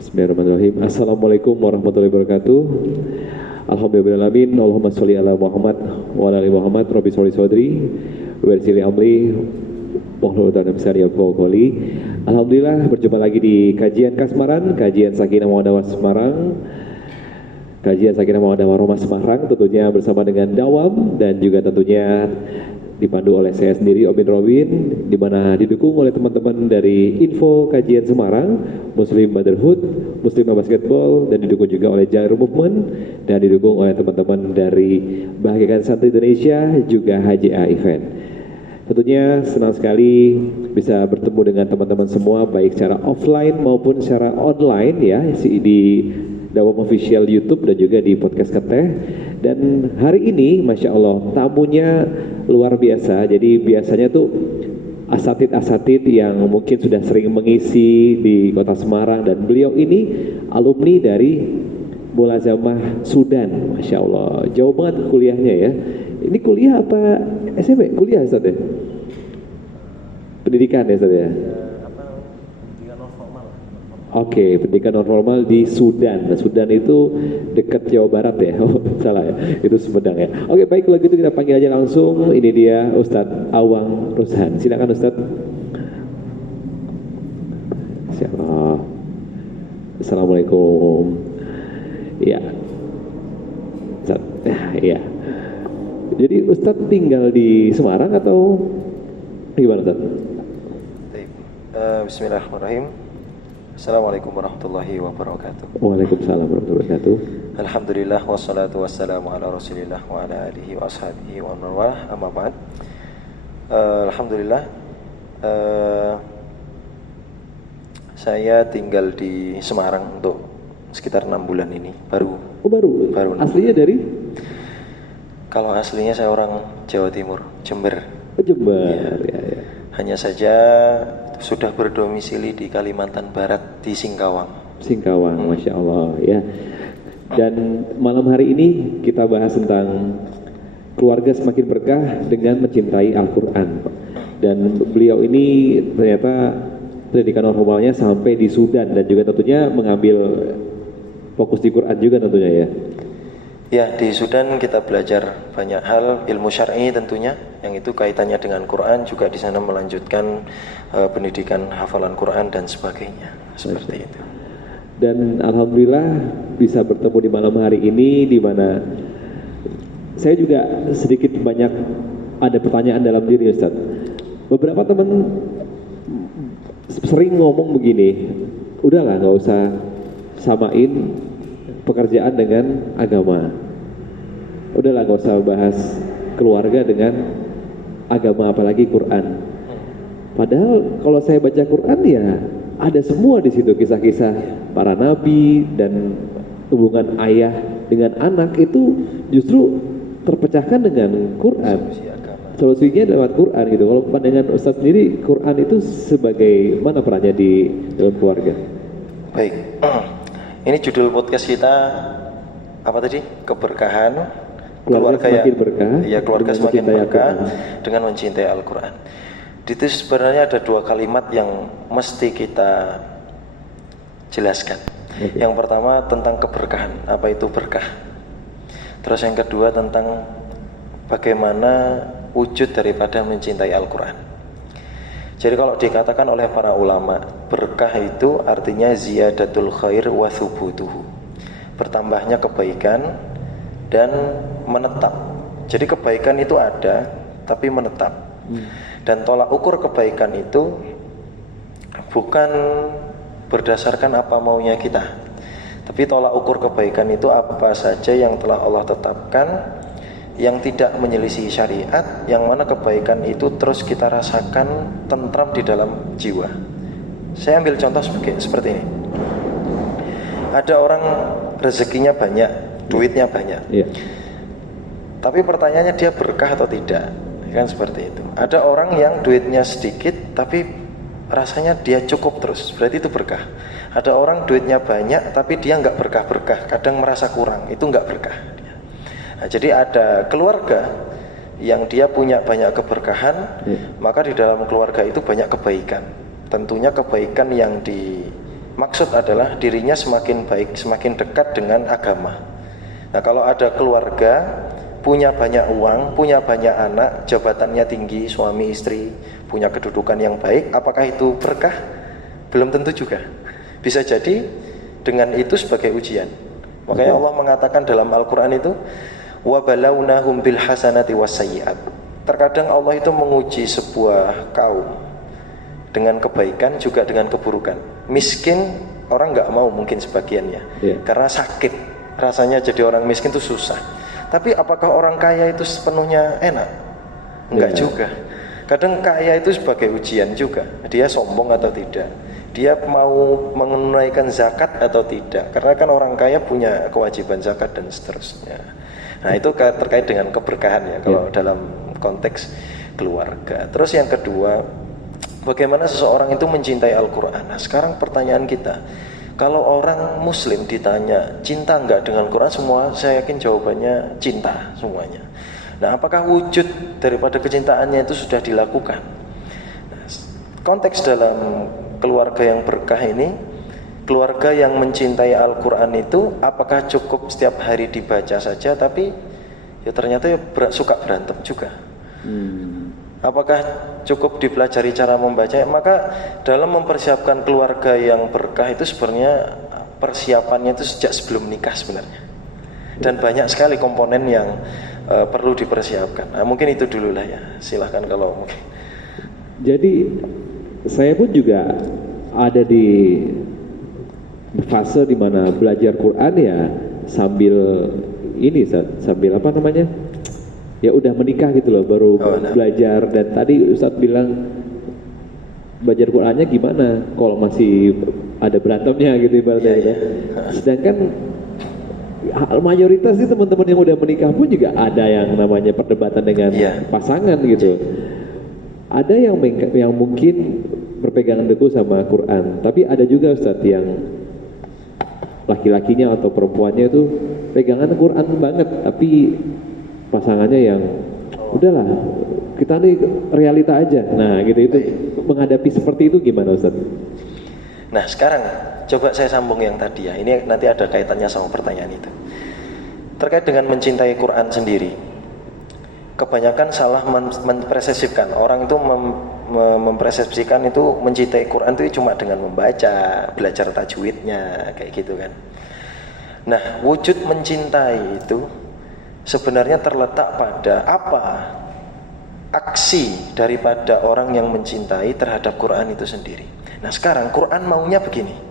Bismillahirrahmanirrahim. Assalamualaikum warahmatullahi wabarakatuh. Alhamdulillahirrahmanirrahim. Allahumma sholli ala Muhammad wa ala ali Muhammad. Rabbi sholli sodri wa yassir li amri wahlul 'uqdatam min lisani yafqahu qawli. Alhamdulillah berjumpa lagi di kajian Kasmaran, kajian Sakinah Mawaddah Semarang. Kajian Sakinah Mawaddah Warahmah Semarang tentunya bersama dengan Dawam dan juga tentunya dipandu oleh saya sendiri Obin Robin, di mana didukung oleh teman-teman dari Info Kajian Semarang, Muslim Brotherhood, Muslim Basketball, dan didukung juga oleh Jair Movement, dan didukung oleh teman-teman dari Bahagiakan Santri Indonesia, juga HJA Event. Tentunya senang sekali bisa bertemu dengan teman-teman semua, baik secara offline maupun secara online ya, di Dawam Official YouTube dan juga di Podcast Keteh. Dan hari ini Masya Allah tamunya luar biasa. Jadi biasanya tuh asatid yang mungkin sudah sering mengisi di kota Semarang, dan beliau ini alumni dari Mulazamah Sudan. Masya Allah, jauh banget kuliahnya ya. Ini kuliah apa SMP? Kuliah Ustaz ya? Pendidikan ya Ustaz ya? Oke, pendidikan non formal di Sudan. Nah, Sudan itu dekat Jawa Barat ya. Oh, salah ya. Itu Sumedang ya. Oke, baik, kalau gitu kita panggil aja langsung. Ini dia Ustadz Awang Rushan. Silakan Ustadz. Siapa? Assalamualaikum. Iya. Ustadz. Iya. Jadi Ustadz tinggal di Semarang atau gimana Ustadz? Bismillahirrahmanirrahim. Assalamualaikum warahmatullahi wabarakatuh. Waalaikumsalam warahmatullahi wabarakatuh. Alhamdulillah wassalatu wassalamu ala Rasulillah wa ala alihi wa ashabihi wa man walah, amma ba'd. Alhamdulillah, saya tinggal di Semarang untuk sekitar 6 bulan ini. Baru. Aslinya dari? Kalau aslinya saya orang Jawa Timur, Jember. Jember. Ya. Hanya saja sudah berdomisili di Kalimantan Barat, di Singkawang. Masya Allah ya. Dan malam hari ini kita bahas tentang keluarga semakin berkah dengan mencintai Al-Quran. Dan beliau ini ternyata pendidikan non formalnya sampai di Sudan, dan juga tentunya mengambil fokus di Quran juga tentunya ya. Ya, di Sudan kita belajar banyak hal, ilmu syar'i tentunya, yang itu kaitannya dengan Quran, juga di sana melanjutkan pendidikan hafalan Quran dan sebagainya, seperti itu. Dan alhamdulillah bisa bertemu di malam hari ini, di mana saya juga sedikit banyak ada pertanyaan dalam diri Ustaz. Beberapa teman sering ngomong begini, udahlah nggak usah samain pekerjaan dengan agama. Udahlah gak usah bahas keluarga dengan agama, apalagi Quran. Padahal kalau saya baca Quran ya ada semua di situ, kisah-kisah para nabi dan hubungan ayah dengan anak itu justru terpecahkan dengan Quran. Solusinya lewat Quran gitu. Kalau pandangan Ustaz sendiri, Quran itu sebagai mana perannya di dalam keluarga? Baik. Ini judul podcast kita apa tadi? Keberkahan keluarga semakin berkah. Ya, keluarga semakin berkah dengan mencintai Al-Quran. Itu sebenarnya ada 2 kalimat yang mesti kita jelaskan. Okay. Yang pertama tentang keberkahan, apa itu berkah. Terus yang kedua tentang bagaimana wujud daripada mencintai Al-Quran. Jadi kalau dikatakan oleh para ulama, berkah itu artinya ziyadatul khair wa thubutuhu, bertambahnya kebaikan dan menetap. Jadi kebaikan itu ada tapi menetap. Dan tolak ukur kebaikan itu bukan berdasarkan apa maunya kita, tapi tolak ukur kebaikan itu apa saja yang telah Allah tetapkan, yang tidak menyelisih syariat, yang mana kebaikan itu terus kita rasakan tentram di dalam jiwa. Saya ambil contoh seperti ini. Ada orang rezekinya banyak, duitnya banyak, tapi pertanyaannya dia berkah atau tidak, kan seperti itu. Ada orang yang duitnya sedikit tapi rasanya dia cukup terus, berarti itu berkah. Ada orang duitnya banyak tapi dia nggak berkah-berkah, kadang merasa kurang, itu nggak berkah. Nah, jadi ada keluarga yang dia punya banyak keberkahan, maka di dalam keluarga itu banyak kebaikan. Tentunya kebaikan yang Maksud adalah dirinya semakin baik, semakin dekat dengan agama. Nah, kalau ada keluarga, punya banyak uang, punya banyak anak, jabatannya tinggi, suami istri, punya kedudukan yang baik, apakah itu berkah? Belum tentu juga. Bisa jadi dengan itu sebagai ujian. Makanya Allah mengatakan dalam Al-Quran itu, wa balawnahum bil hasanati wasayyi'at. Terkadang Allah itu menguji sebuah kaum dengan kebaikan juga dengan keburukan. Miskin orang nggak mau mungkin sebagiannya, karena sakit. Rasanya jadi orang miskin itu susah. Tapi apakah orang kaya itu sepenuhnya enak? Enggak juga. Kadang kaya itu sebagai ujian juga. Dia sombong atau tidak, dia mau menunaikan zakat atau tidak. Karena kan orang kaya punya kewajiban zakat dan seterusnya. Nah, itu terkait dengan keberkahan ya kalau dalam konteks keluarga. Terus yang kedua, bagaimana seseorang itu mencintai Al-Quran. Nah, sekarang pertanyaan kita, kalau orang muslim ditanya cinta enggak dengan Quran, semua saya yakin jawabannya cinta semuanya. Nah, apakah wujud daripada kecintaannya itu sudah dilakukan? Nah, konteks dalam keluarga yang berkah ini, keluarga yang mencintai Al-Quran itu apakah cukup setiap hari dibaca saja, tapi ya ternyata ya suka berantem juga. Apakah cukup dipelajari cara membaca? Maka dalam mempersiapkan keluarga yang berkah itu sebenarnya persiapannya itu sejak sebelum nikah sebenarnya. Dan banyak sekali komponen yang perlu dipersiapkan. Nah, mungkin itu dulu lah ya. Silahkan kalau mungkin. Jadi saya pun juga ada di fase dimana belajar Quran ya sambil ini, sambil apa namanya? Ya udah menikah gitu loh, baru belajar. Dan tadi Ustadz bilang belajar Qurannya gimana kalau masih ada berantemnya gitu ibaratnya gitu. Sedangkan mayoritas sih teman-teman yang udah menikah pun juga ada yang namanya perdebatan dengan pasangan gitu. Ada yang mungkin berpegangan teguh sama Quran, tapi ada juga Ustadz yang laki-lakinya atau perempuannya itu pegangan Quran banget, tapi pasangannya yang udahlah kita nih realita aja. Nah gitu, itu menghadapi seperti itu gimana Ustaz? Nah sekarang coba saya sambung yang tadi ya, ini nanti ada kaitannya sama pertanyaan itu. Terkait dengan mencintai Quran sendiri, kebanyakan salah mempersepsikan. Orang itu mempersepsikan itu mencintai Quran itu cuma dengan membaca, belajar tajwidnya kayak gitu kan. Nah, wujud mencintai itu sebenarnya terletak pada apa aksi daripada orang yang mencintai terhadap Quran itu sendiri. Nah, sekarang Quran maunya begini.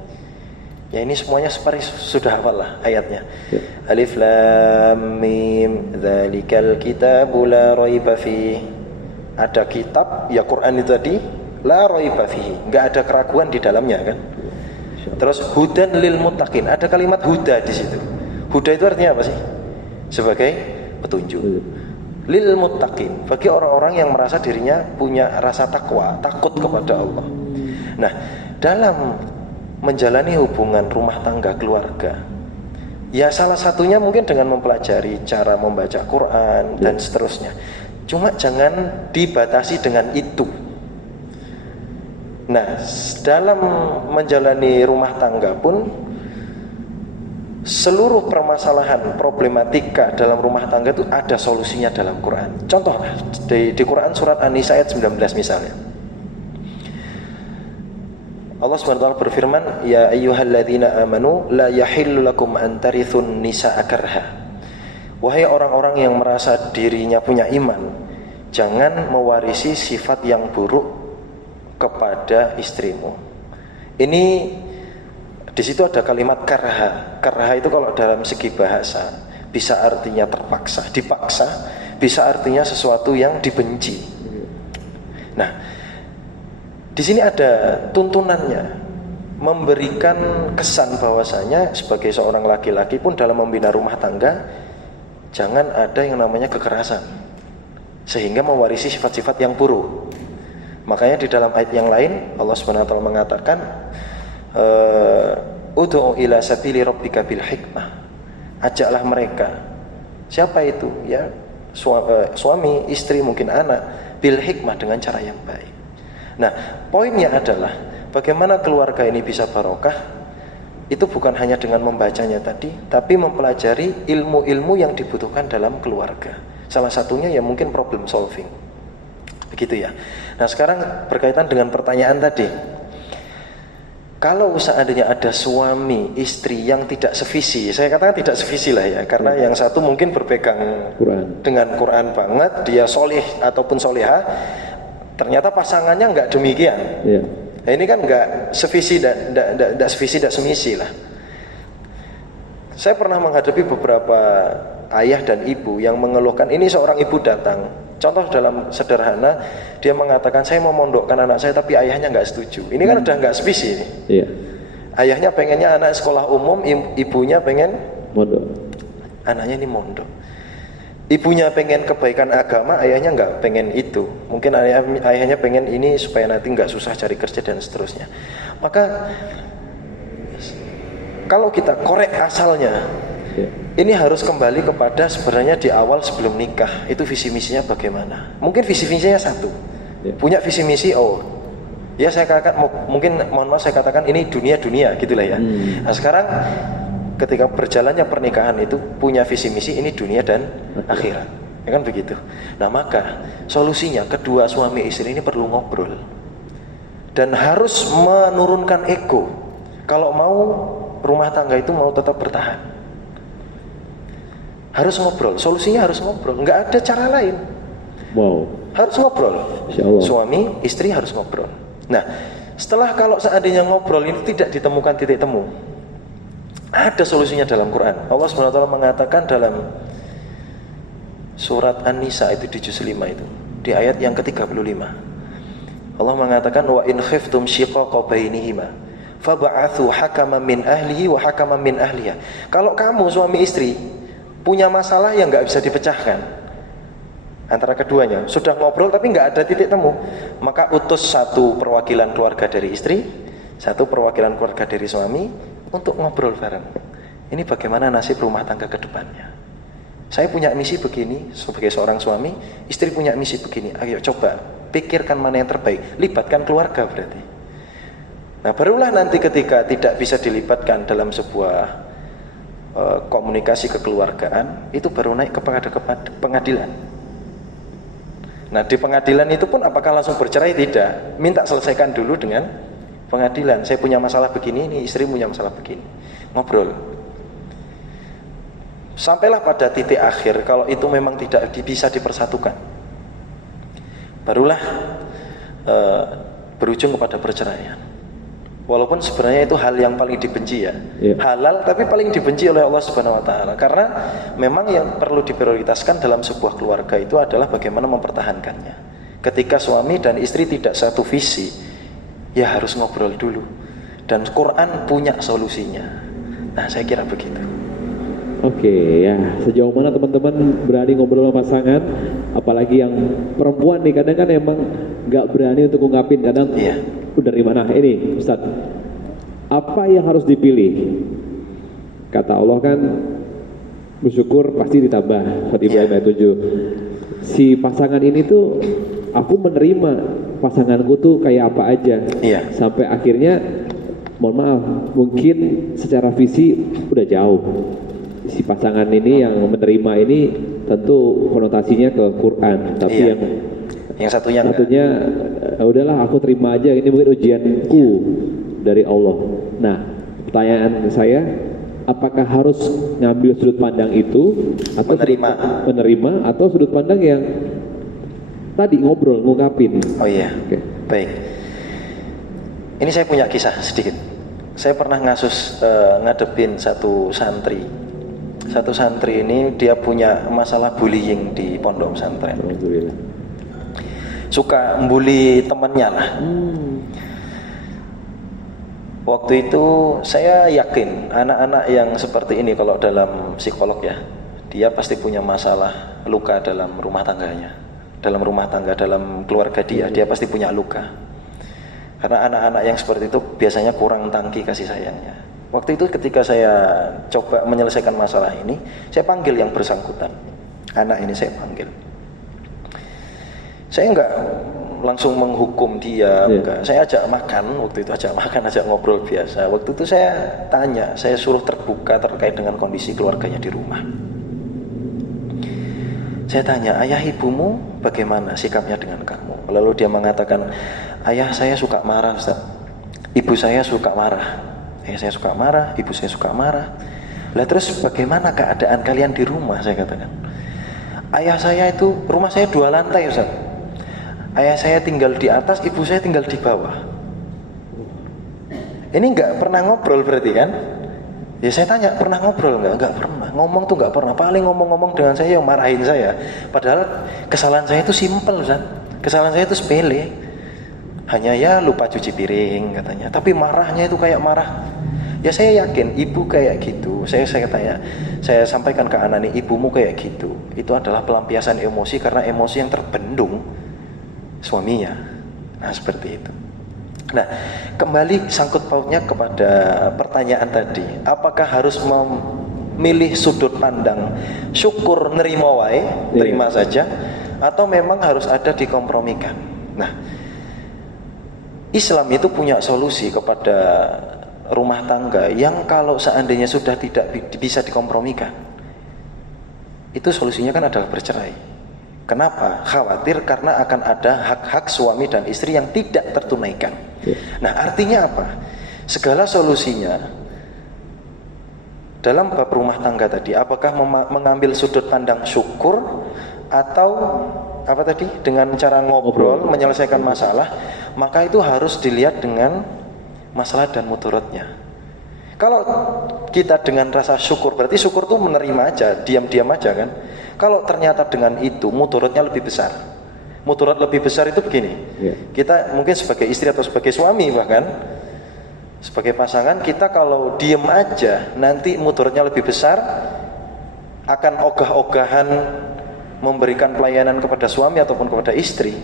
Ya, ini semuanya sudah hafal lah ayatnya. Alif Lam Mim dzalikal kitabu la raiba fihi. Ada kitab, ya Quran itu tadi, la raiba fihi, enggak ada keraguan di dalamnya kan. Terus hudan lil muttaqin, ada kalimat huda di situ. Huda itu artinya apa sih? Sebagai petunjuk. Lil muttaqin, bagi orang-orang yang merasa dirinya punya rasa takwa, takut kepada Allah. Nah, dalam menjalani hubungan rumah tangga keluarga, ya salah satunya mungkin dengan mempelajari cara membaca Quran dan seterusnya. Cuma jangan dibatasi dengan itu. Nah, dalam menjalani rumah tangga pun seluruh permasalahan problematika dalam rumah tangga itu ada solusinya dalam Quran. Contoh di Quran surat An-Nisa ayat 19 misalnya. Allah SWT berfirman, ya ayyuhalladzina amanu la yahillu lakum an tarithun nisa'a karha. Wahai orang-orang yang merasa dirinya punya iman, jangan mewarisi sifat yang buruk kepada istrimu. Ini di situ ada kalimat karha. Karha itu kalau dalam segi bahasa bisa artinya terpaksa, dipaksa, bisa artinya sesuatu yang dibenci. Nah, di sini ada tuntunannya, memberikan kesan bahwasanya sebagai seorang laki-laki pun dalam membina rumah tangga jangan ada yang namanya kekerasan sehingga mewarisi sifat-sifat yang buruk. Makanya di dalam ayat yang lain Allah SWT mengatakan ud'u ila sabili rabbika bil hikmah. Ajaklah mereka. Siapa itu? Ya, suami, istri, mungkin anak, bil hikmah, dengan cara yang baik. Nah, poinnya adalah bagaimana keluarga ini bisa barokah itu bukan hanya dengan membacanya tadi, tapi mempelajari ilmu-ilmu yang dibutuhkan dalam keluarga. Salah satunya ya mungkin problem solving. Begitu ya. Nah sekarang berkaitan dengan pertanyaan tadi. Kalau seandainya ada suami istri yang tidak sevisi, saya katakan tidak sevisi lah ya, karena yang satu mungkin berpegang Quran. dengan Quran banget, dia soleh ataupun soleha, ternyata pasangannya nggak demikian. Iya. Nah, ini kan nggak sevisi, tidak sevisi, tidak semisi lah. Saya pernah menghadapi beberapa ayah dan ibu yang mengeluhkan, ini seorang ibu datang. Contoh dalam sederhana, dia mengatakan saya mau mondokkan anak saya tapi ayahnya nggak setuju. Ini kan udah nggak sevisi nih. Iya. Ayahnya pengennya anak sekolah umum, ibunya pengen Mondok. anaknya ini mondok. Ibunya pengen kebaikan agama, ayahnya nggak pengen itu. Mungkin ayahnya pengen ini supaya nanti nggak susah cari kerja dan seterusnya. Maka kalau kita korek asalnya, ini harus kembali kepada sebenarnya di awal sebelum nikah itu visi misinya bagaimana. Mungkin visi misinya satu, punya visi misi, oh ya saya katakan mungkin mohon maaf saya katakan ini dunia gitulah ya. Nah sekarang ketika berjalannya pernikahan itu punya visi misi ini dunia dan akhirat, ya kan begitu. Nah maka solusinya kedua suami istri ini perlu ngobrol dan harus menurunkan ego kalau mau rumah tangga itu mau tetap bertahan. Harus ngobrol, solusinya harus ngobrol, nggak ada cara lain. Wow. Harus ngobrol. Insyaallah. Suami istri harus ngobrol. Nah setelah kalau seandainya ngobrol ini tidak ditemukan titik temu, ada solusinya dalam Quran. Allah SWT mengatakan dalam surat An-Nisa itu di juz 5 itu, di ayat yang ke-35, Allah mengatakan wa in khiftum shiqaqa bainihima fab'athu hakaman min ahlihi wa hakaman min ahliha. Kalau kamu suami istri punya masalah yang nggak bisa dipecahkan antara keduanya, sudah ngobrol tapi nggak ada titik temu, maka utus satu perwakilan keluarga dari istri, satu perwakilan keluarga dari suami untuk ngobrol bareng. Ini bagaimana nasib rumah tangga ke depannya. Saya punya misi begini sebagai seorang suami, istri punya misi begini. Ayo coba pikirkan mana yang terbaik, libatkan keluarga berarti. Nah barulah nanti ketika tidak bisa dilibatkan dalam sebuah komunikasi kekeluargaan, itu baru naik kepada pengadilan. Nah di pengadilan itu pun apakah langsung bercerai? Tidak, minta selesaikan dulu dengan pengadilan. Saya punya masalah begini, ini istri punya masalah begini, ngobrol. Sampailah pada titik akhir, kalau itu memang tidak bisa dipersatukan, barulah berujung kepada perceraian. Walaupun sebenarnya itu hal yang paling dibenci ya, halal tapi paling dibenci oleh Allah Subhanahu Wa Taala. Karena memang yang perlu diprioritaskan dalam sebuah keluarga itu adalah bagaimana mempertahankannya. Ketika suami dan istri tidak satu visi, ya harus ngobrol dulu. Dan Quran punya solusinya. Nah saya kira begitu. Oke, ya sejauh mana teman-teman berani ngobrol sama pasangan, apalagi yang perempuan nih kadang kan emang nggak berani untuk ngungkapin, kadang udah dari mana ini Ustaz, apa yang harus dipilih? Kata Allah kan bersyukur pasti ditambah, Surat Ibrahim ayat 7. Si pasangan ini tuh aku menerima pasanganku tuh kayak apa aja, sampai akhirnya mohon maaf mungkin secara visi udah jauh. Si pasangan ini yang menerima ini tentu konotasinya ke Quran, tapi yang satunya udahlah aku terima aja, ini mungkin ujianku dari Allah. Nah pertanyaan saya, apakah harus ngambil sudut pandang itu atau menerima atau sudut pandang yang tadi ngobrol ngungkapin? Baik, ini saya punya kisah sedikit. Saya pernah ngadepin satu santri ini, dia punya masalah bullying di pondok pesantren. Suka membuli temannya lah. Waktu itu saya yakin anak-anak yang seperti ini kalau dalam psikolog ya, dia pasti punya masalah luka dalam rumah tangganya, dalam keluarga dia pasti punya luka. Karena anak-anak yang seperti itu biasanya kurang tangki kasih sayangnya. Waktu itu ketika saya coba menyelesaikan masalah ini, saya panggil yang bersangkutan. Anak ini saya panggil. Saya langsung menghukum dia, enggak. Saya ajak makan waktu itu, ajak ngobrol biasa. Waktu itu saya tanya, saya suruh terbuka terkait dengan kondisi keluarganya di rumah. Saya tanya, ayah ibumu bagaimana sikapnya dengan kamu? Lalu dia mengatakan, ayah saya suka marah Ustaz, ibu saya suka marah. Ayah saya suka marah, ibu saya suka marah. Lah terus bagaimana keadaan kalian di rumah? Saya katakan, ayah saya itu, rumah saya 2 lantai Ustaz. Ayah saya tinggal di atas, ibu saya tinggal di bawah. Ini enggak pernah ngobrol berarti kan? Ya saya tanya, pernah ngobrol enggak? Enggak pernah. Ngomong tuh enggak pernah. Paling ngomong-ngomong dengan saya yang marahin saya. Padahal kesalahan saya itu simpel Ustaz. Kesalahan saya itu sepele. Hanya ya lupa cuci piring katanya. Tapi marahnya itu kayak marah. Ya saya yakin ibu kayak gitu. Saya tanya, saya sampaikan ke anak nih, ibumu kayak gitu. Itu adalah pelampiasan emosi karena emosi yang terbendung suaminya. Nah seperti itu. Nah kembali sangkut pautnya kepada pertanyaan tadi, apakah harus memilih sudut pandang syukur nerima wae, terima saja, atau memang harus ada dikompromikan? Nah Islam itu punya solusi kepada rumah tangga yang kalau seandainya sudah tidak bisa dikompromikan, itu solusinya kan adalah bercerai. Kenapa? Khawatir karena akan ada hak-hak suami dan istri yang tidak tertunaikan. Nah artinya apa? Segala solusinya dalam bab rumah tangga tadi, apakah mengambil sudut pandang syukur atau apa tadi, dengan cara ngobrol menyelesaikan masalah, maka itu harus dilihat dengan masalah dan mudaratnya. Kalau kita dengan rasa syukur, berarti syukur itu menerima aja, diam-diam aja kan. Kalau ternyata dengan itu mudaratnya lebih besar. Mudarat lebih besar itu begini. Kita mungkin sebagai istri atau sebagai suami, bahkan sebagai pasangan, kita kalau diem aja nanti mudaratnya lebih besar, akan ogah-ogahan memberikan pelayanan kepada suami ataupun kepada istri.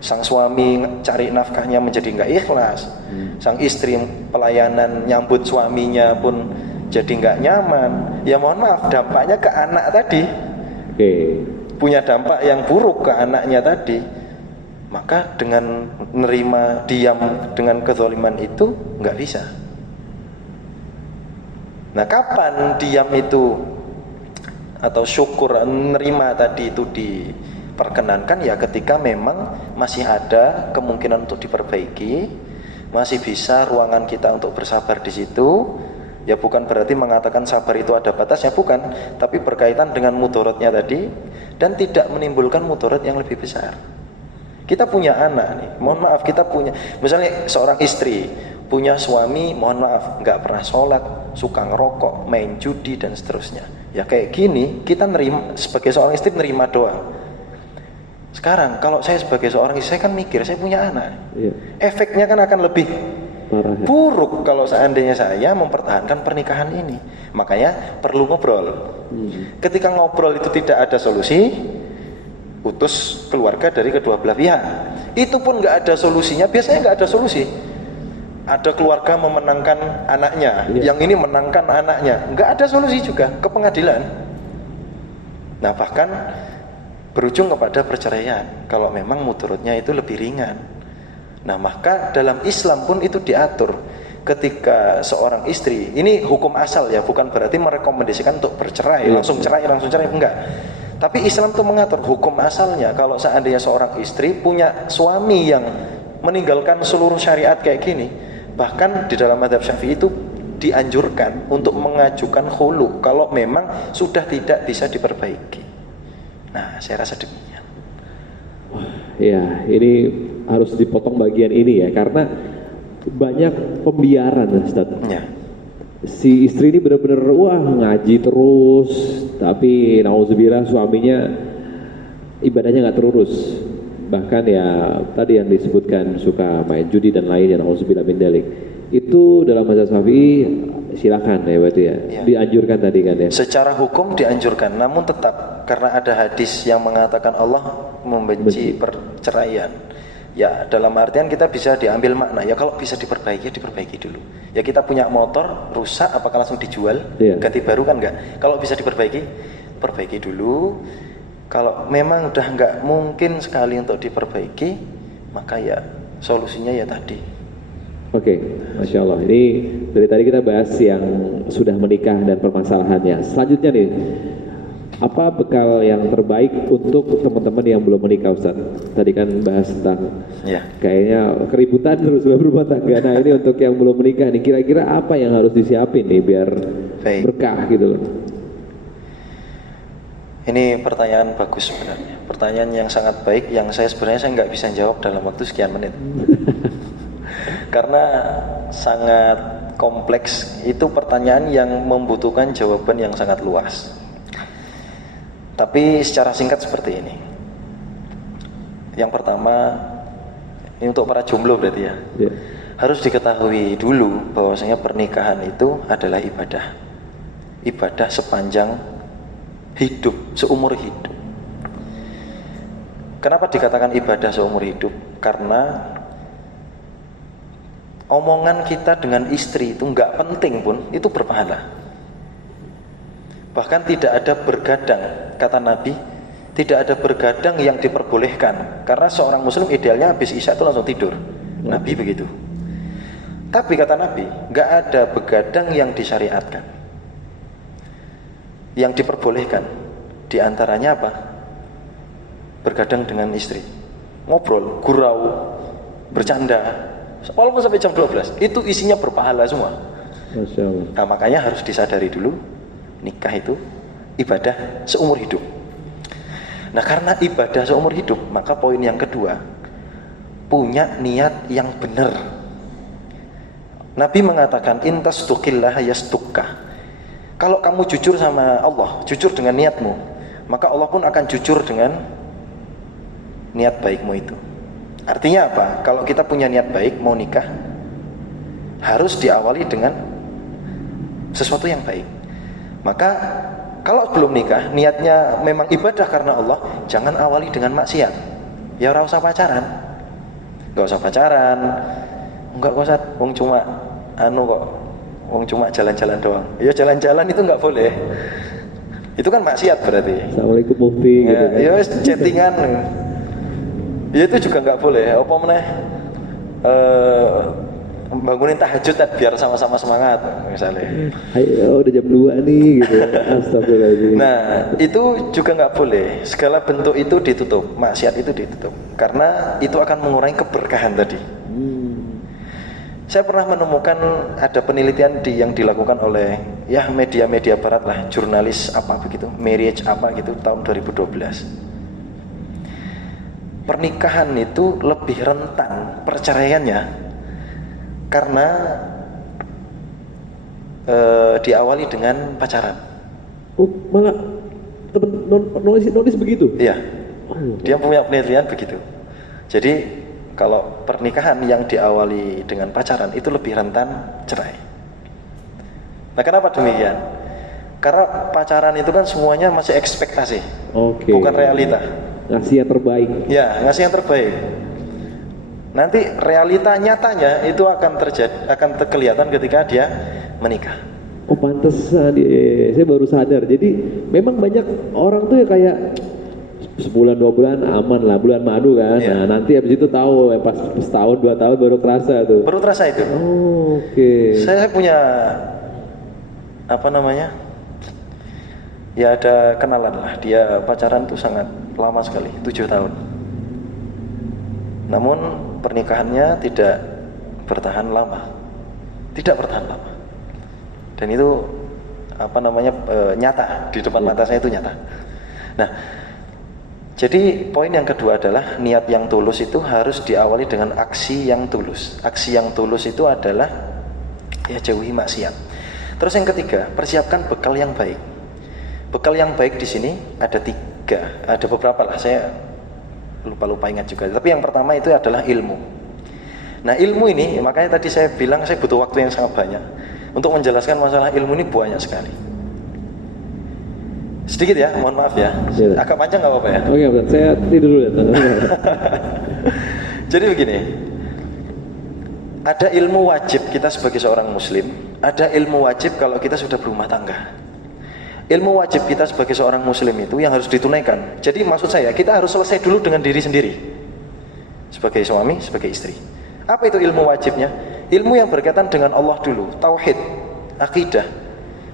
Sang suami cari nafkahnya menjadi nggak ikhlas, sang istri pelayanan nyambut suaminya pun jadi nggak nyaman. Ya mohon maaf, dampaknya ke anak tadi. Punya dampak yang buruk ke anaknya tadi. Maka dengan menerima diam dengan kezaliman itu nggak bisa. Nah kapan diam itu atau syukur menerima tadi itu diperkenankan? Ya ketika memang masih ada kemungkinan untuk diperbaiki, masih bisa ruangan kita untuk bersabar di situ. Ya bukan berarti mengatakan sabar itu ada batasnya, bukan, tapi berkaitan dengan mudaratnya tadi dan tidak menimbulkan mudarat yang lebih besar. Kita punya anak nih, mohon maaf, kita punya, misalnya seorang istri punya suami, mohon maaf, nggak pernah sholat, suka ngerokok, main judi dan seterusnya. Ya kayak gini, kita nerima, sebagai seorang istri nerima doang. Sekarang kalau saya sebagai seorang istri, saya kan mikir, saya punya anak, efeknya kan akan lebih buruk kalau seandainya saya mempertahankan pernikahan ini. Makanya perlu ngobrol. Ketika ngobrol itu tidak ada solusi, utus keluarga dari kedua belah pihak. Itu pun nggak ada solusinya, biasanya nggak ada solusi. Ada keluarga memenangkan anaknya, yang ini menangkan anaknya, nggak ada solusi juga, ke pengadilan. Nah bahkan berujung kepada perceraian kalau memang mudaratnya itu lebih ringan. Nah maka dalam Islam pun itu diatur. Ketika seorang istri, ini hukum asal ya, bukan berarti merekomendasikan untuk bercerai, langsung cerai, enggak. Tapi Islam tuh mengatur hukum asalnya. Kalau seandainya seorang istri punya suami yang meninggalkan seluruh syariat kayak gini, bahkan di dalam mazhab Syafi'i itu dianjurkan untuk mengajukan khulu kalau memang sudah tidak bisa diperbaiki. Nah saya rasa demikian. Ya ini harus dipotong bagian ini ya, karena banyak pembiaran Ustaz. Si istri ini benar-benar wah ngaji terus, tapi nauzubillah suaminya ibadahnya nggak terurus. Bahkan ya tadi yang disebutkan suka main judi dan lainnya, nauzubillah min dzalik. Itu dalam mazhab Syafi'i silakan ya berarti ya. Dianjurkan tadi kan ya. Secara hukum dianjurkan, namun tetap karena ada hadis yang mengatakan Allah membenci perceraian. Ya dalam artian kita bisa diambil makna, ya kalau bisa diperbaiki, diperbaiki dulu. Ya kita punya motor rusak, apakah langsung dijual, ganti baru kan enggak. Kalau bisa diperbaiki, perbaiki dulu. Kalau memang udah enggak mungkin sekali untuk diperbaiki, maka ya solusinya ya tadi. Oke, Masya Allah. Ini dari tadi kita bahas yang sudah menikah dan permasalahannya. Selanjutnya nih, apa bekal yang terbaik untuk teman-teman yang belum menikah, Ustaz? Tadi kan bahas tentang kayaknya keributan terus berumah tangga. Nah ini untuk yang belum menikah nih, kira-kira apa yang harus disiapin nih biar berkah gitu loh? Ini pertanyaan bagus sebenarnya. Pertanyaan yang sangat baik yang saya nggak bisa jawab dalam waktu sekian menit. Karena sangat kompleks. Itu pertanyaan yang membutuhkan jawaban yang sangat luas. Tapi secara singkat seperti ini. Yang pertama, ini untuk para jomblo berarti ya. Harus diketahui dulu bahwasanya pernikahan itu adalah ibadah. Ibadah sepanjang hidup, seumur hidup. Kenapa dikatakan ibadah seumur hidup? Karena omongan kita dengan istri itu nggak penting pun itu berpahala. Bahkan tidak ada bergadang, kata Nabi, tidak ada bergadang yang diperbolehkan. Karena seorang muslim idealnya habis isya itu langsung tidur. Nabi begitu. Tapi kata Nabi, nggak ada begadang yang disyariatkan, yang diperbolehkan. Di antaranya apa? Bergadang dengan istri, ngobrol, gurau, bercanda, walaupun sampai jam 12. Itu isinya berpahala semua. Masya Allah. Nah makanya harus disadari dulu, nikah itu ibadah seumur hidup. Nah karena ibadah seumur hidup, maka poin yang kedua, punya niat yang benar. Nabi mengatakan intastukillah yastukka. Kalau kamu jujur sama Allah, jujur dengan niatmu, maka Allah pun akan jujur dengan niat baikmu itu. Artinya apa? Kalau kita punya niat baik mau nikah, harus diawali dengan sesuatu yang baik. Maka kalau belum nikah, niatnya memang ibadah karena Allah, jangan awali dengan maksiat. Ya ora usah pacaran. Enggak usah pacaran. Enggak usah, wong cuma wong cuma jalan-jalan doang. Ya jalan-jalan itu enggak boleh. Itu kan maksiat berarti. Assalamualaikum Mufti gitu kan. Ya chattingan. Ya itu juga enggak boleh. Apa meneh bangunin tahajud biar sama-sama semangat misalnya. Ayo udah jam 2 nih gitu. Astagfirullahaladzim. Nah itu juga nggak boleh. Segala bentuk itu ditutup, maksiat itu ditutup, karena itu akan mengurangi keberkahan tadi. Saya pernah menemukan ada penelitian yang dilakukan oleh ya media-media barat lah, jurnalis apa begitu, marriage apa gitu tahun 2012. Pernikahan itu lebih rentan perceraiannya karena diawali dengan pacaran. Oh, malah nulis begitu? Iya. Dia punya penelitian begitu. Jadi kalau pernikahan yang diawali dengan pacaran itu lebih rentan cerai. Nah, kenapa demikian? Karena pacaran itu kan semuanya masih ekspektasi. Bukan realita. Ngasih yang terbaik. Ya, ngasih yang terbaik. Nanti realita nyatanya itu akan kelihatan ketika dia menikah. Oh pantesan, saya baru sadar. Jadi memang banyak orang tuh ya kayak sebulan 2 bulan aman lah, bulan madu kan. Nah nanti habis itu tahu pas setahun 2 tahun baru kerasa tuh. Baru terasa itu. Saya punya ya ada kenalan lah. Dia pacaran tuh sangat lama sekali, 7 tahun. Namun pernikahannya tidak bertahan lama. Dan itu nyata di depan mata saya itu nyata. Nah, jadi poin yang kedua adalah niat yang tulus itu harus diawali dengan aksi yang tulus. Aksi yang tulus itu adalah ya jauhi maksiat. Terus yang ketiga, persiapkan bekal yang baik. Bekal yang baik di sini ada 3, ada beberapa lah, saya lupa ingat juga. Tapi yang pertama itu adalah ilmu. Nah ilmu ini, makanya tadi saya bilang saya butuh waktu yang sangat banyak untuk menjelaskan masalah ilmu ini banyak sekali. Sedikit ya, mohon maaf ya. Agak panjang nggak apa-apa ya? Oke, saya tidur dulu ya. Jadi begini, ada ilmu wajib kita sebagai seorang muslim, ada ilmu wajib kalau kita sudah berumah tangga. Ilmu wajib kita sebagai seorang muslim itu yang harus ditunaikan. Jadi maksud saya, kita harus selesai dulu dengan diri sendiri. sebagai suami, sebagai istri. Apa itu ilmu wajibnya? Ilmu yang berkaitan dengan Allah dulu, tauhid, akidah.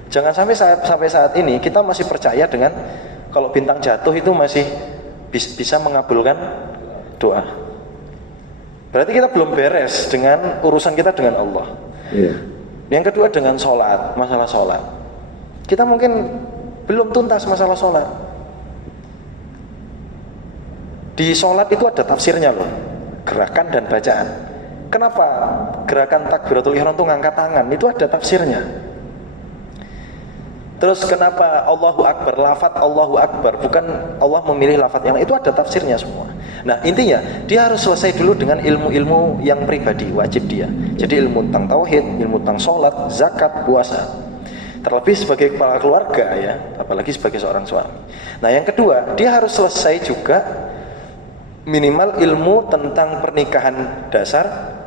Jangan sampai saat ini kita masih percaya dengan kalau bintang jatuh itu masih bisa mengabulkan doa. Berarti kita belum beres dengan urusan kita dengan Allah. Yang kedua dengan sholat, masalah sholat. Kita mungkin belum tuntas masalah sholat. Di sholat itu ada tafsirnya loh, gerakan dan bacaan. Kenapa gerakan takbiratul ihram itu ngangkat tangan? Itu ada tafsirnya. Terus kenapa Allahu Akbar, lafaz Allahu Akbar, bukan Allah memilih lafaz yang itu, ada tafsirnya semua. Nah intinya dia harus selesai dulu dengan ilmu-ilmu yang pribadi, wajib dia. Jadi ilmu tentang tauhid, ilmu tentang sholat, zakat, puasa. Terlebih sebagai kepala keluarga ya, apalagi sebagai seorang suami. Nah yang kedua, dia harus selesai juga minimal ilmu tentang pernikahan dasar,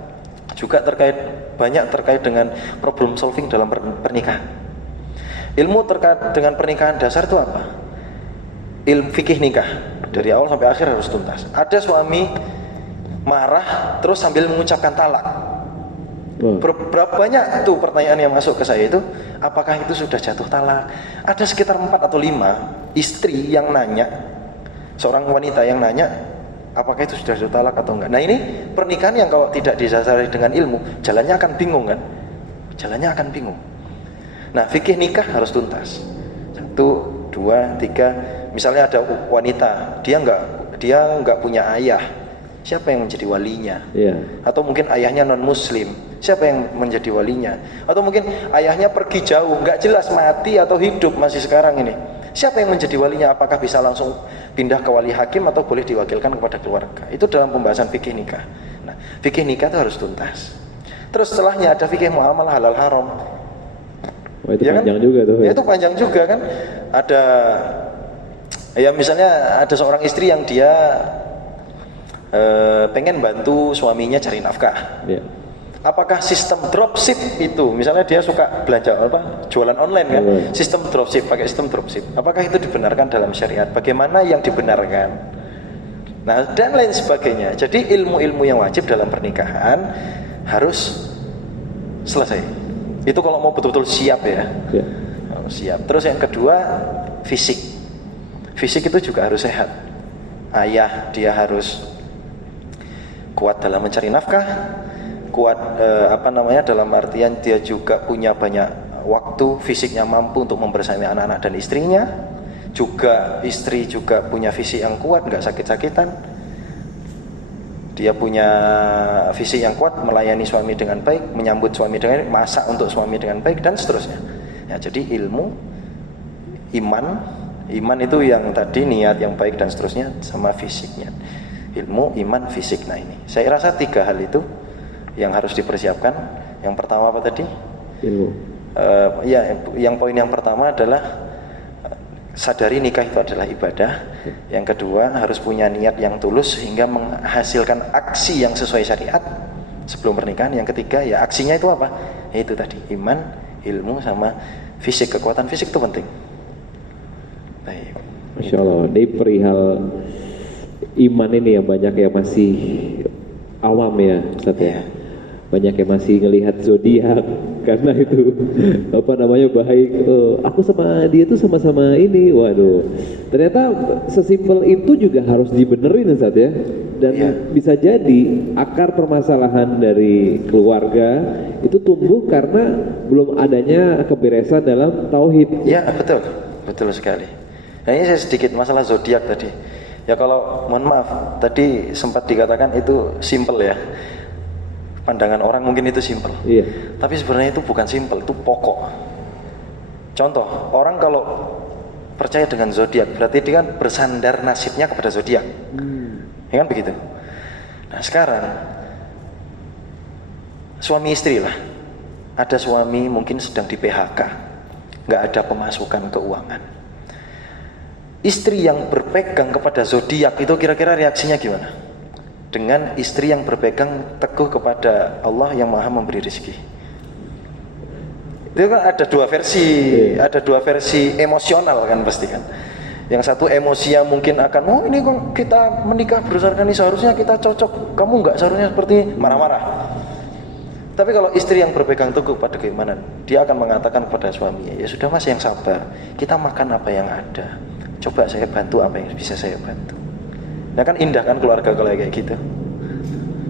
juga banyak terkait dengan problem solving dalam pernikahan. Ilmu terkait dengan pernikahan dasar itu apa? Ilmu fikih nikah dari awal sampai akhir harus tuntas. Ada suami marah terus sambil mengucapkan talak. Berapa banyak tuh pertanyaan yang masuk ke saya itu, apakah itu sudah jatuh talak? Ada sekitar 4 atau 5 istri yang nanya, seorang wanita yang nanya, apakah itu sudah jatuh talak atau enggak. Nah ini pernikahan yang kalau tidak didasari dengan ilmu, jalannya akan bingung kan? Jalannya akan bingung. Nah fikih nikah harus tuntas. 1, 2, 3. Misalnya ada wanita, dia nggak punya ayah, siapa yang menjadi walinya? Atau mungkin ayahnya non muslim, siapa yang menjadi walinya? Atau mungkin ayahnya pergi jauh, nggak jelas mati atau hidup masih sekarang ini, siapa yang menjadi walinya? Apakah bisa langsung pindah ke wali hakim atau boleh diwakilkan kepada keluarga? Itu dalam pembahasan fikih nikah. Nah fikih nikah itu harus tuntas. Terus setelahnya ada fikih muamalah halal haram. Itu ya panjang kan? Juga tuh. Ya, itu panjang juga kan. Ada ya misalnya ada seorang istri yang dia pengen bantu suaminya cari nafkah. Apakah sistem dropship itu, misalnya dia suka belanja jualan online kan, sistem dropship, pakai sistem dropship, apakah itu dibenarkan dalam syariat? Bagaimana yang dibenarkan? Nah dan lain sebagainya. Jadi ilmu-ilmu yang wajib dalam pernikahan harus selesai. Itu kalau mau betul-betul siap ya. Siap. Terus yang kedua fisik. Fisik itu juga harus sehat. Ayah dia harus kuat dalam mencari nafkah, kuat dalam artian dia juga punya banyak waktu, fisiknya mampu untuk membersamai anak-anak dan istrinya. Juga istri juga punya fisik yang kuat, nggak sakit-sakitan. Dia punya visi yang kuat, melayani suami dengan baik, menyambut suami dengan baik, masak untuk suami dengan baik, dan seterusnya. Ya, jadi ilmu, iman itu yang tadi niat yang baik dan seterusnya, sama fisiknya. Ilmu, iman, fisik. Nah ini, saya rasa 3 hal itu yang harus dipersiapkan. Yang pertama apa tadi? Ilmu. Yang poin yang pertama adalah sadari nikah itu adalah ibadah. Yang kedua harus punya niat yang tulus sehingga menghasilkan aksi yang sesuai syariat sebelum pernikahan. Yang ketiga ya aksinya itu apa? Ya, itu tadi iman, ilmu sama fisik. Kekuatan fisik itu penting. Baik. Masya Allah. Ini perihal iman ini yang banyak yang masih awam ya Ustaz ya. Banyak yang masih ngelihat zodiak karena itu baik. Aku sama dia tuh sama-sama ini. Waduh. Ternyata sesimpel itu juga harus dibenerin Ustaz ya. Dan bisa jadi akar permasalahan dari keluarga itu tumbuh karena belum adanya keberesan dalam tauhid. Ya betul, betul sekali. Nah ini saya sedikit masalah zodiak tadi. Ya kalau mohon maaf tadi sempat dikatakan itu simple ya. Pandangan orang mungkin itu simpel, tapi sebenarnya itu bukan simpel, itu pokok. Contoh, orang kalau percaya dengan zodiak berarti dia kan bersandar nasibnya kepada zodiak, ya kan begitu. Nah sekarang suami istri lah, ada suami mungkin sedang di PHK, nggak ada pemasukan keuangan. Istri yang berpegang kepada zodiak itu kira-kira reaksinya gimana? Dengan istri yang berpegang teguh kepada Allah yang Maha memberi rezeki. Itu kan ada dua versi emosional kan pasti kan. Yang satu emosinya mungkin akan, oh ini kok kita menikah berdasarkan ini seharusnya kita cocok, kamu enggak seharusnya seperti ini, marah-marah. Tapi kalau istri yang berpegang teguh pada keimanan, dia akan mengatakan kepada suaminya, ya sudah mas, yang sabar, kita makan apa yang ada, coba saya bantu apa yang bisa saya bantu. Nah kan indah kan keluarga kalau kayak gitu.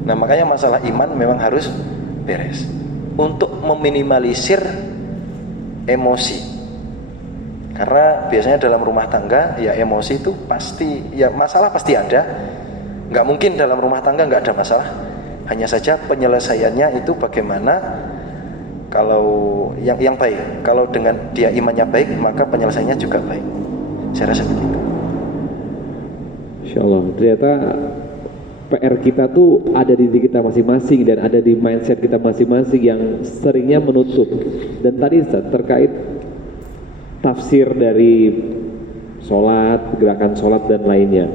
Nah makanya masalah iman memang harus beres untuk meminimalisir emosi. Karena biasanya dalam rumah tangga ya emosi itu pasti, ya masalah pasti ada. Nggak mungkin dalam rumah tangga nggak ada masalah. Hanya saja penyelesaiannya itu bagaimana. Kalau yang baik, kalau dengan dia imannya baik, maka penyelesaiannya juga baik. Saya rasa begitu. Insyaallah. Ternyata PR kita tuh ada di diri kita masing-masing dan ada di mindset kita masing-masing yang seringnya menutup. Dan tadi Ustaz, terkait tafsir dari sholat, gerakan sholat dan lainnya,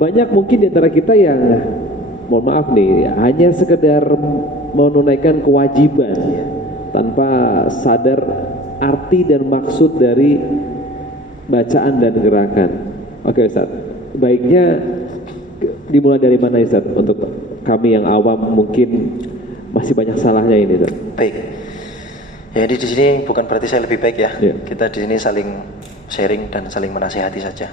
banyak mungkin di antara kita yang mohon maaf nih, hanya sekedar menunaikan kewajiban tanpa sadar arti dan maksud dari bacaan dan gerakan. Oke Ustaz, baiknya dimulai dari mana Ustaz? Untuk kami yang awam mungkin masih banyak salahnya ini Ustaz. Baik. Jadi di sini bukan berarti saya lebih baik ya. Kita di sini saling sharing dan saling menasihati saja.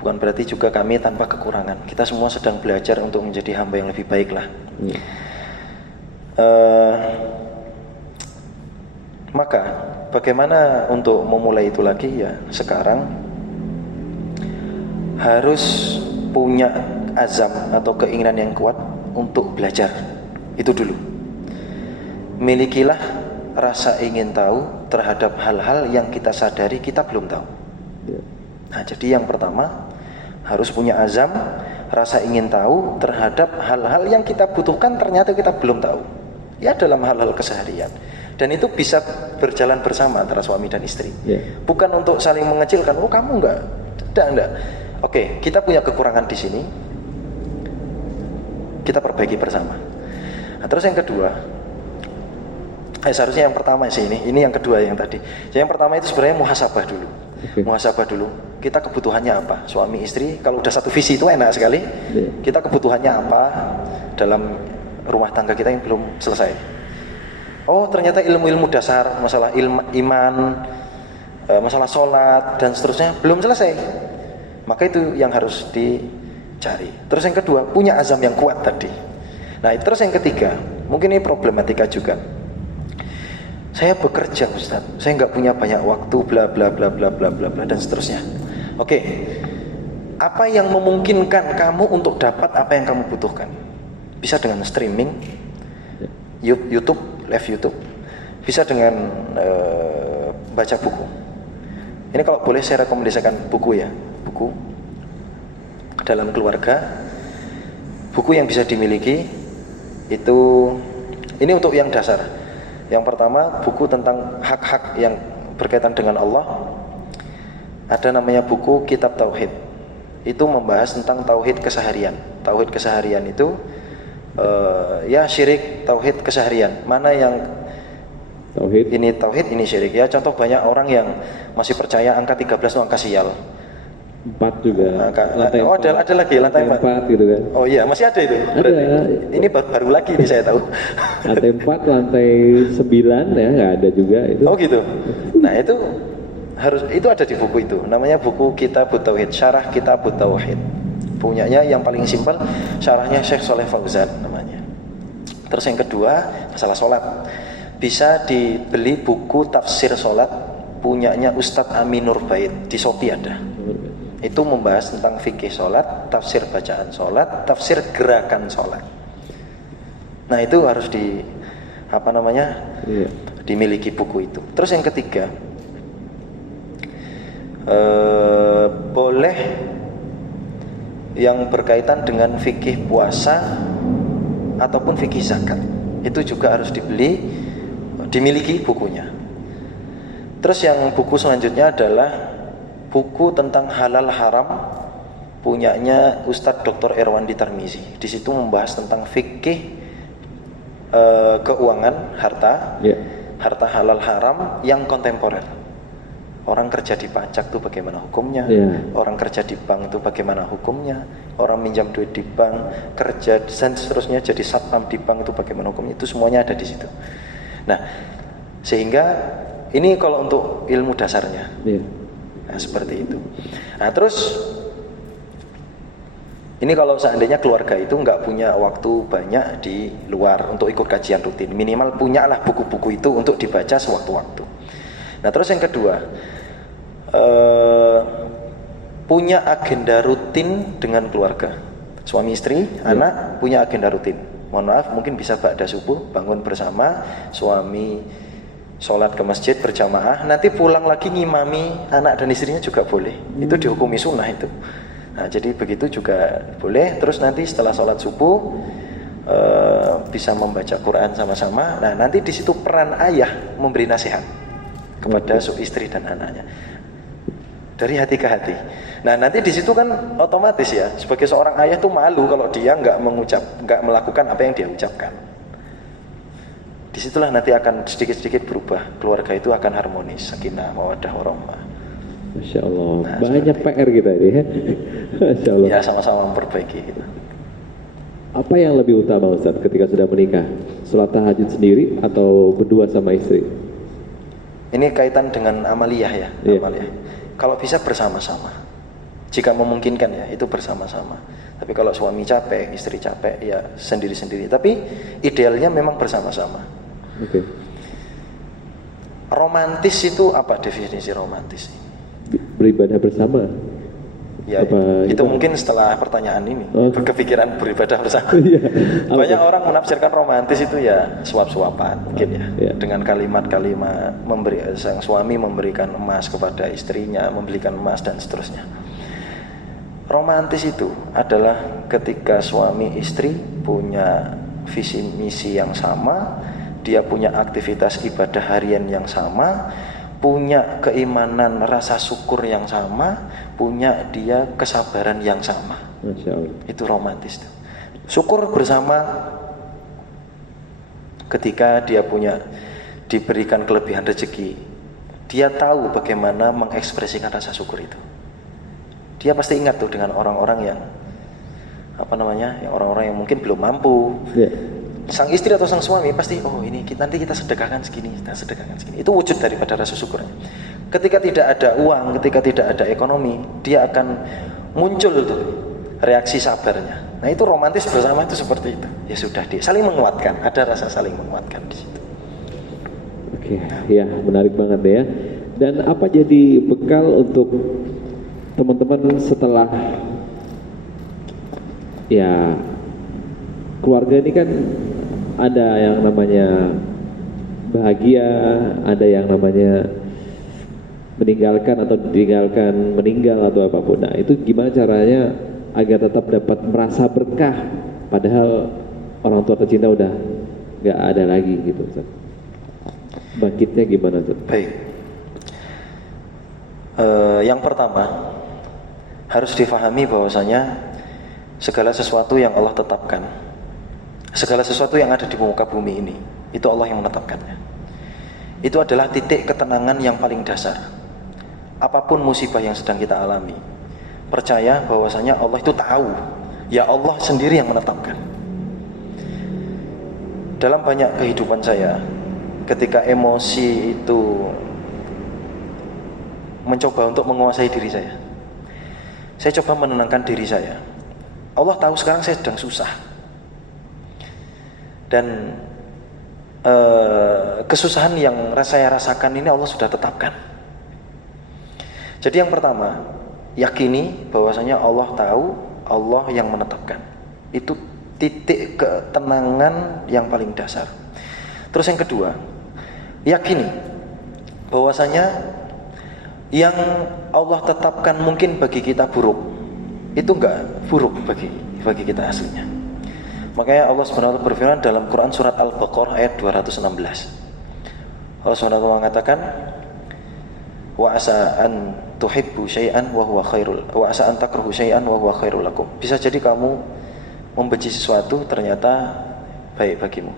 Bukan berarti juga kami tanpa kekurangan. Kita semua sedang belajar untuk menjadi hamba yang lebih baik lah. Maka bagaimana untuk memulai itu lagi ya? Sekarang harus punya azam atau keinginan yang kuat untuk belajar. Itu dulu. Milikilah rasa ingin tahu terhadap hal-hal yang kita sadari kita belum tahu. Nah, jadi yang pertama harus punya azam, rasa ingin tahu terhadap hal-hal yang kita butuhkan ternyata kita belum tahu. Ya dalam hal-hal keseharian. Dan itu bisa berjalan bersama antara suami dan istri. Bukan untuk saling mengecilkan, oh kamu enggak. Oke, kita punya kekurangan di sini. Kita perbaiki bersama. Nah, terus yang kedua, seharusnya yang pertama sih ini yang kedua yang tadi. Yang pertama itu sebenarnya muhasabah dulu. Muhasabah dulu. Kita kebutuhannya apa? Suami istri kalau udah satu visi itu enak sekali. Kita kebutuhannya apa dalam rumah tangga kita yang belum selesai. Oh ternyata ilmu-ilmu dasar, masalah iman, masalah sholat dan seterusnya belum selesai. Maka itu yang harus dicari. Terus yang kedua, punya azam yang kuat tadi. Nah terus yang ketiga, mungkin ini problematika juga. Saya bekerja Ustaz, saya nggak punya banyak waktu, bla bla bla bla bla bla bla dan seterusnya. Oke, apa yang memungkinkan kamu untuk dapat apa yang kamu butuhkan? Bisa dengan streaming, YouTube, live YouTube. Bisa dengan baca buku. Ini kalau boleh saya rekomendasikan buku ya, buku dalam keluarga, buku yang bisa dimiliki itu. Ini untuk yang dasar. Yang pertama buku tentang hak-hak yang berkaitan dengan Allah. Ada namanya buku Kitab Tauhid. Itu membahas tentang tauhid keseharian. Tauhid keseharian itu ya syirik, tauhid keseharian. Mana yang tauhid ini syirik. Ya contoh banyak orang yang masih percaya angka 13 itu angka sial. 4 juga. Oh ada lagi lantai 4 gitu kan. Oh iya masih ada itu. Berarti. Ada. Ini baru lagi nih saya tahu. Lantai 4, lantai 9 ya nggak ada juga itu. Oh gitu. Nah itu ada di buku itu. Namanya buku Kitab Tauhid, Syarah Kitab Tauhid. Punyanya yang paling simpel, syarahnya Syekh Shalih Fauzan namanya. Terus yang kedua masalah sholat. Bisa dibeli buku tafsir sholat punyanya Ustadz Aminur Bait di Shopee ada. Itu membahas tentang fikih sholat, tafsir bacaan sholat, tafsir gerakan sholat. Nah itu harus dimiliki buku itu. Terus yang ketiga, boleh yang berkaitan dengan fikih puasa ataupun fikih zakat. Itu juga harus dimiliki bukunya. Terus yang buku selanjutnya adalah buku tentang halal haram punyanya Ustadz Dr. Erwandi Tarmizi. Di situ membahas tentang fikih keuangan harta halal haram yang kontemporer. Orang kerja di pajak tuh bagaimana hukumnya? Orang kerja di bank itu bagaimana hukumnya? Orang minjam duit di bank, kerja dan seterusnya jadi satpam di bank itu bagaimana hukumnya? Itu semuanya ada di situ. Nah, sehingga ini kalau untuk ilmu dasarnya. Nah, seperti itu. Nah, terus ini kalau seandainya keluarga itu nggak punya waktu banyak di luar untuk ikut kajian rutin, minimal punyalah buku-buku itu untuk dibaca sewaktu-waktu. Nah, terus yang kedua, punya agenda rutin dengan keluarga, suami istri, anak punya agenda rutin. Mohon maaf, mungkin bisa ba'da subuh bangun bersama, suami sholat ke masjid berjamaah, nanti pulang lagi ngimami anak dan istrinya juga boleh. Itu dihukumi sunnah itu. Nah, jadi begitu juga boleh. Terus nanti setelah sholat subuh bisa membaca Quran sama-sama. Nah, nanti di situ peran ayah memberi nasihat kepada istri dan anaknya dari hati ke hati. Nah, nanti di situ kan otomatis ya, sebagai seorang ayah tuh malu kalau dia nggak melakukan apa yang dia ucapkan. Disitulah nanti akan sedikit-sedikit berubah, keluarga itu akan harmonis, sakinah, mawaddah, warahmah. Masya Allah, nah, banyak PR kita ini ya. Masya Allah. Ya, sama-sama memperbaiki gitu. Apa yang lebih utama Ustaz ketika sudah menikah? Sholat tahajud sendiri atau berdua sama istri? Ini kaitan dengan amaliyah ya, amaliyah. Kalau bisa bersama-sama, jika memungkinkan ya, itu bersama-sama. Tapi kalau suami capek, istri capek, ya sendiri-sendiri. Tapi idealnya memang bersama-sama. Romantis itu apa definisi romantis? Beribadah bersama. Ya, itu mungkin setelah pertanyaan ini berkepikiran beribadah bersama. Banyak orang menafsirkan romantis itu ya suap-suapan mungkin ya. Dengan kalimat-kalimat sang suami memberikan emas kepada istrinya, membelikan emas dan seterusnya. Romantis itu adalah ketika suami istri punya visi misi yang sama, dia punya aktivitas ibadah harian yang sama, punya keimanan rasa syukur yang sama, punya dia kesabaran yang sama. Masya Allah. Itu romantis. Syukur bersama ketika dia diberikan kelebihan rezeki, dia tahu bagaimana mengekspresikan rasa syukur itu. Dia pasti ingat tuh dengan orang-orang yang orang-orang yang mungkin belum mampu. Sang istri atau sang suami pasti, ini nanti kita sedekahkan segini, Itu wujud daripada rasa syukurnya. Ketika tidak ada uang, ketika tidak ada ekonomi, dia akan muncul tuh reaksi sabarnya. Nah, itu romantis bersama itu seperti itu. Ya sudah, dia saling menguatkan, ada rasa saling menguatkan di situ. Oke, ya menarik banget ya. Dan apa jadi bekal untuk teman-teman setelah ya keluarga ini kan ada yang namanya bahagia, ada yang namanya meninggalkan atau ditinggalkan, meninggal atau apapun. Nah, itu gimana caranya agar tetap dapat merasa berkah padahal orang tua tercinta udah nggak ada lagi gitu, Ustaz. Bangkitnya gimana tuh? Baik. Yang pertama harus difahami bahwasanya segala sesuatu yang Allah tetapkan, segala sesuatu yang ada di muka bumi ini, itu Allah yang menetapkannya. Itu adalah titik ketenangan yang paling dasar. Apapun musibah yang sedang kita alami, percaya bahwasanya Allah itu tahu. Ya Allah sendiri yang menetapkan. Dalam banyak kehidupan saya, ketika emosi itu mencoba untuk menguasai diri saya coba menenangkan diri saya. Allah tahu sekarang saya sedang susah. Dan kesusahan yang saya rasakan ini Allah sudah tetapkan. Jadi yang pertama, yakini bahwasanya Allah tahu, Allah yang menetapkan. Itu titik ketenangan yang paling dasar. Terus yang kedua, yakini bahwasanya yang Allah tetapkan mungkin bagi kita buruk, itu enggak buruk bagi kita aslinya. Makanya Allah SWT berfirman dalam Quran surat Al-Baqarah ayat 216. Allah SWT mengatakan, wa asa an tuhibbu syai'an wa huwa khairul, wa asa an takrahu syai'an wa huwa khairul lakum. Bisa jadi kamu membenci sesuatu ternyata baik bagimu.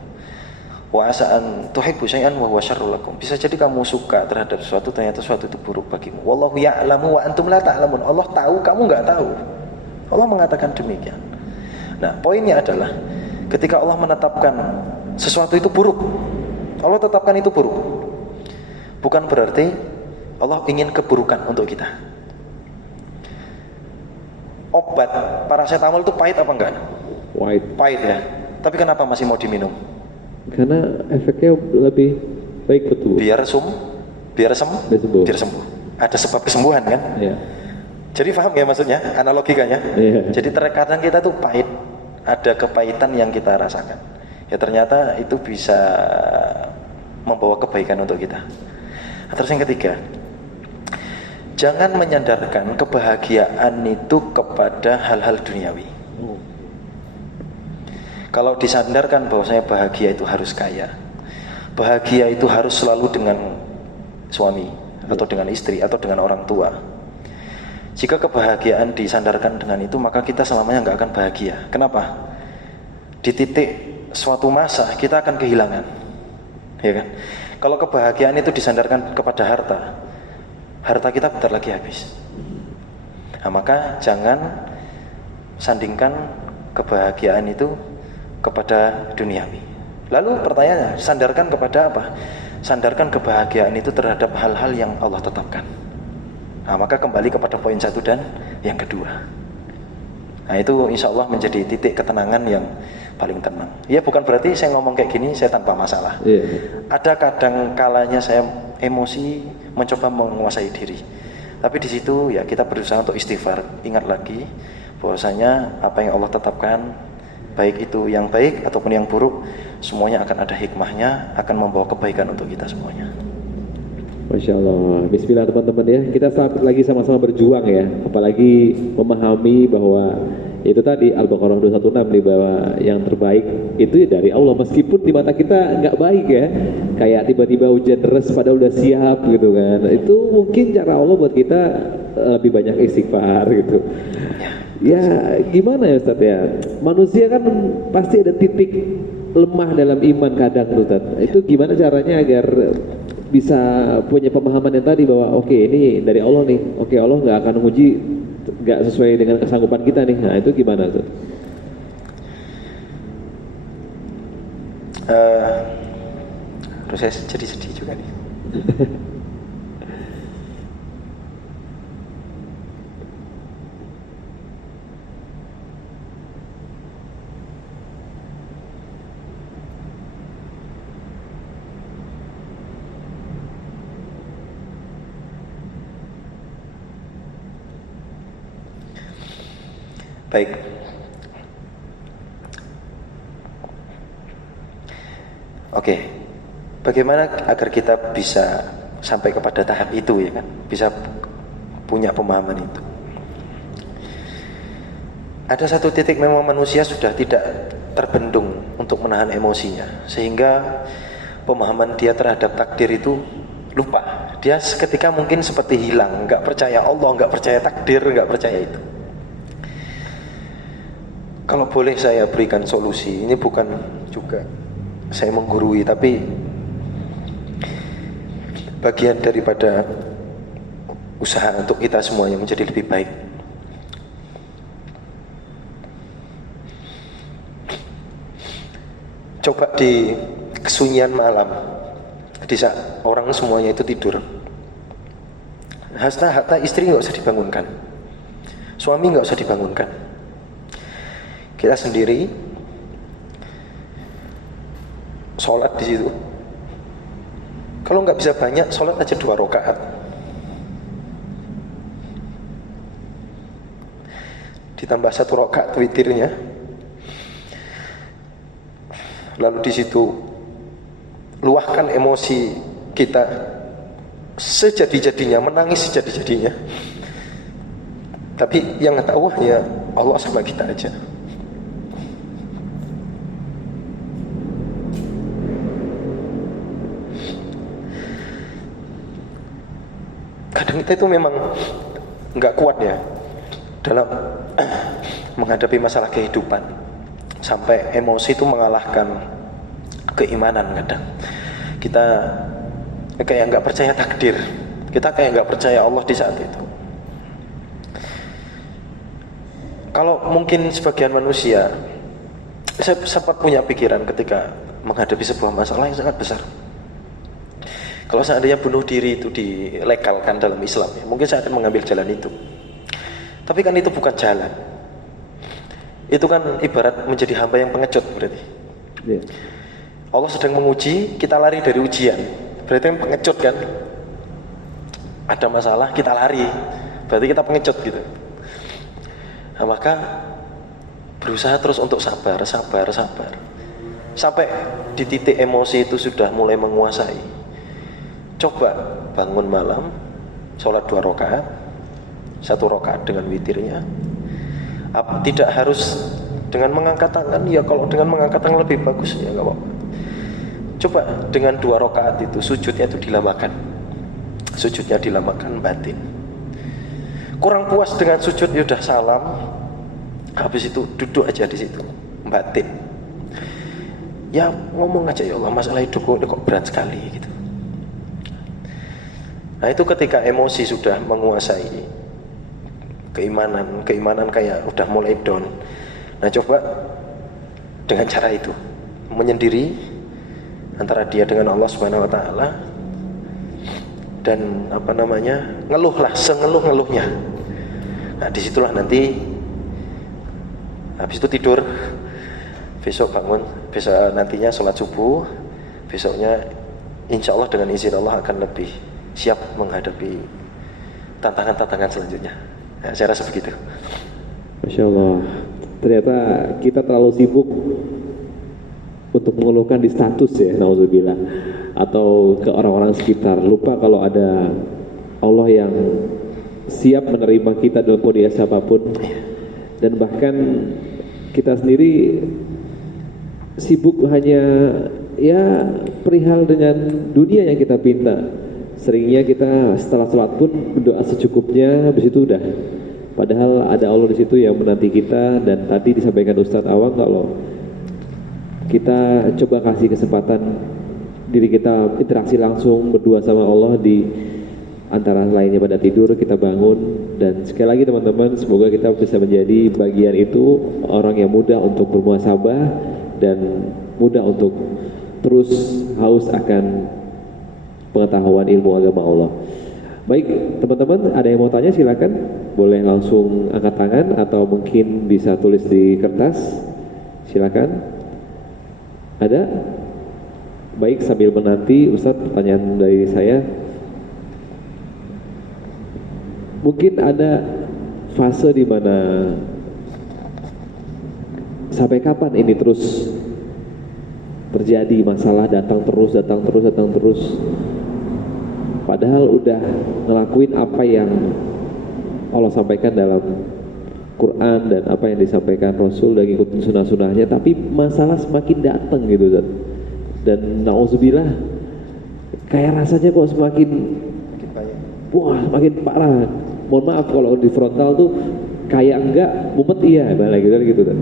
Wa asa'an tuhibbu syai'an wa huwa syarrul lakum. Bisa jadi kamu suka terhadap sesuatu, ternyata sesuatu itu buruk bagimu. Wallahu ya'lamu wa antum la ta'lamun. Allah tahu, kamu enggak tahu. Allah mengatakan demikian. Nah, poinnya adalah ketika Allah menetapkan sesuatu itu buruk, Allah tetapkan itu buruk, bukan berarti Allah ingin keburukan untuk kita. Obat paracetamol itu pahit apa enggak? Pahit ya. Tapi kenapa masih mau diminum? Karena efeknya lebih baik, betul. Biar sembuh. Ada sebab kesembuhan kan? Iya. Jadi paham ya maksudnya, analogikanya? Iya. Jadi terkadang kita tuh pahit, ada kepahitan yang kita rasakan. Ya ternyata itu bisa membawa kebaikan untuk kita. Terus yang ketiga, jangan menyandarkan kebahagiaan itu kepada hal-hal duniawi. Kalau disandarkan bahwasanya bahagia itu harus kaya, bahagia itu harus selalu dengan suami atau dengan istri atau dengan orang tua. Jika kebahagiaan disandarkan dengan itu, maka kita selamanya nggak akan bahagia. Kenapa? Di titik suatu masa kita akan kehilangan, ya kan? Kalau kebahagiaan itu disandarkan kepada harta, harta kita bentar lagi habis. Nah, maka jangan sandingkan kebahagiaan itu kepada duniawi. Lalu pertanyaannya, sandarkan kepada apa? Sandarkan kebahagiaan itu terhadap hal-hal yang Allah tetapkan. Nah, maka kembali kepada poin 1 dan yang kedua. Nah, itu insya Allah menjadi titik ketenangan yang paling tenang. Ya, bukan berarti saya ngomong kayak gini saya tanpa masalah. Ada kadang kalanya saya emosi, mencoba menguasai diri. Tapi di situ ya kita berusaha untuk istighfar. Ingat lagi bahwasanya apa yang Allah tetapkan, baik itu yang baik ataupun yang buruk, semuanya akan ada hikmahnya, akan membawa kebaikan untuk kita semuanya. Masya Allah. Bismillah teman-teman ya. Kita saat lagi sama-sama berjuang ya. Apalagi memahami bahwa itu tadi Al-Baqarah 216 nih, bahwa yang terbaik itu ya dari Allah. Meskipun di mata kita nggak baik ya. Kayak tiba-tiba hujan deras padahal udah siap gitu kan. Itu mungkin cara Allah buat kita lebih banyak istighfar gitu. Ya gimana ya Ustaz ya, manusia kan pasti ada titik lemah dalam iman kadang Ustaz. Itu gimana caranya agar bisa punya pemahaman yang tadi bahwa oke, ini dari Allah nih, oke Allah nggak akan menguji nggak sesuai dengan kesanggupan kita nih. Nah itu gimana Ustaz? Terus saya jadi sedih juga nih. Baik. Oke. Bagaimana agar kita bisa sampai kepada tahap itu ya kan? Bisa punya pemahaman itu. Ada satu titik memang manusia sudah tidak terbendung untuk menahan emosinya, sehingga pemahaman dia terhadap takdir itu lupa. Dia seketika mungkin seperti hilang, nggak percaya Allah, nggak percaya takdir, nggak percaya itu. Kalau boleh saya berikan solusi, ini bukan juga saya menggurui, tapi bagian daripada usaha untuk kita semuanya menjadi lebih baik. Coba di kesunyian malam, di saat orang semuanya itu tidur, harta istri nggak usah dibangunkan, suami nggak usah dibangunkan. Kita sendiri sholat di situ. Kalau nggak bisa banyak, sholat aja 2 rakaat. Ditambah 1 rakaat witirnya. Lalu di situ luahkan emosi kita sejadi-jadinya, menangis sejadi-jadinya. Tapi yang tahu hanya Allah sama kita aja. Kadang kita itu memang nggak kuat ya dalam menghadapi masalah kehidupan, sampai emosi itu mengalahkan keimanan. Kadang kita kayak nggak percaya takdir, kita kayak nggak percaya Allah di saat itu. Kalau mungkin sebagian manusia, saya sempat punya pikiran ketika menghadapi sebuah masalah yang sangat besar. Kalau seandainya bunuh diri itu dilegalkan dalam Islam, ya, mungkin saya akan mengambil jalan itu. Tapi kan itu bukan jalan. Itu kan ibarat menjadi hamba yang pengecut berarti. Yeah. Allah sedang menguji, kita lari dari ujian. Berarti kan pengecut kan? Ada masalah, kita lari. Berarti kita pengecut gitu. Nah, maka berusaha terus untuk sabar. Sampai di titik emosi itu sudah mulai menguasai. Coba bangun malam, sholat 2 rakaat, 1 rakaat dengan witirnya. Tidak harus dengan mengangkat tangan, ya kalau dengan mengangkat tangan lebih bagus ya nggak apa-apa. Coba dengan 2 rakaat itu sujudnya itu dilamakan. Sujudnya dilamakan batin. Kurang puas dengan sujud ya udah salam. Habis itu duduk aja di situ, batin. Ya ngomong aja, ya Allah masalah hidupku kok berat sekali gitu. Nah itu ketika emosi sudah menguasai, keimanan kayak udah mulai down. Nah coba dengan cara itu menyendiri antara dia dengan Allah Subhanahu Wa Taala, dan ngeluhlah sengeluh-ngeluhnya. Nah disitulah nanti habis itu tidur, besok bangun, besok nantinya sholat subuh, besoknya insya Allah dengan izin Allah akan lebih siap menghadapi tantangan-tantangan selanjutnya. Nah, saya rasa begitu. Masya Allah. Ternyata kita terlalu sibuk untuk mengeluhkan di status ya, nauzubillah, atau ke orang-orang sekitar. Lupa kalau ada Allah yang siap menerima kita dalam kondisi apapun. Dan bahkan kita sendiri sibuk hanya ya perihal dengan dunia yang kita pinta. Seringnya kita setelah sholat pun berdoa secukupnya, habis itu udah. Padahal ada Allah di situ yang menanti kita. Dan tadi disampaikan Ustadz Awang kalau kita coba kasih kesempatan diri kita interaksi langsung berdua sama Allah, di antara lainnya pada tidur kita bangun. Dan sekali lagi teman-teman, semoga kita bisa menjadi bagian itu, orang yang mudah untuk bermuhasabah dan mudah untuk terus haus akan pengetahuan ilmu agama Allah. Baik teman-teman, ada yang mau tanya silakan, boleh langsung angkat tangan atau mungkin bisa tulis di kertas. Silakan. Ada? Baik, sambil menanti Ustadz pertanyaan dari saya. Mungkin ada fase di mana sampai kapan ini terus terjadi masalah, datang terus. Padahal udah ngelakuin apa yang Allah sampaikan dalam Quran dan apa yang disampaikan Rasul, dan ngikutin sunnah-sunnahnya, tapi masalah semakin datang gitu Zat. Dan na'udzubillah, kayak rasanya kok semakin semakin parah. Mohon maaf kalau di frontal tuh kayak enggak, mumet iya, malah gitu kan.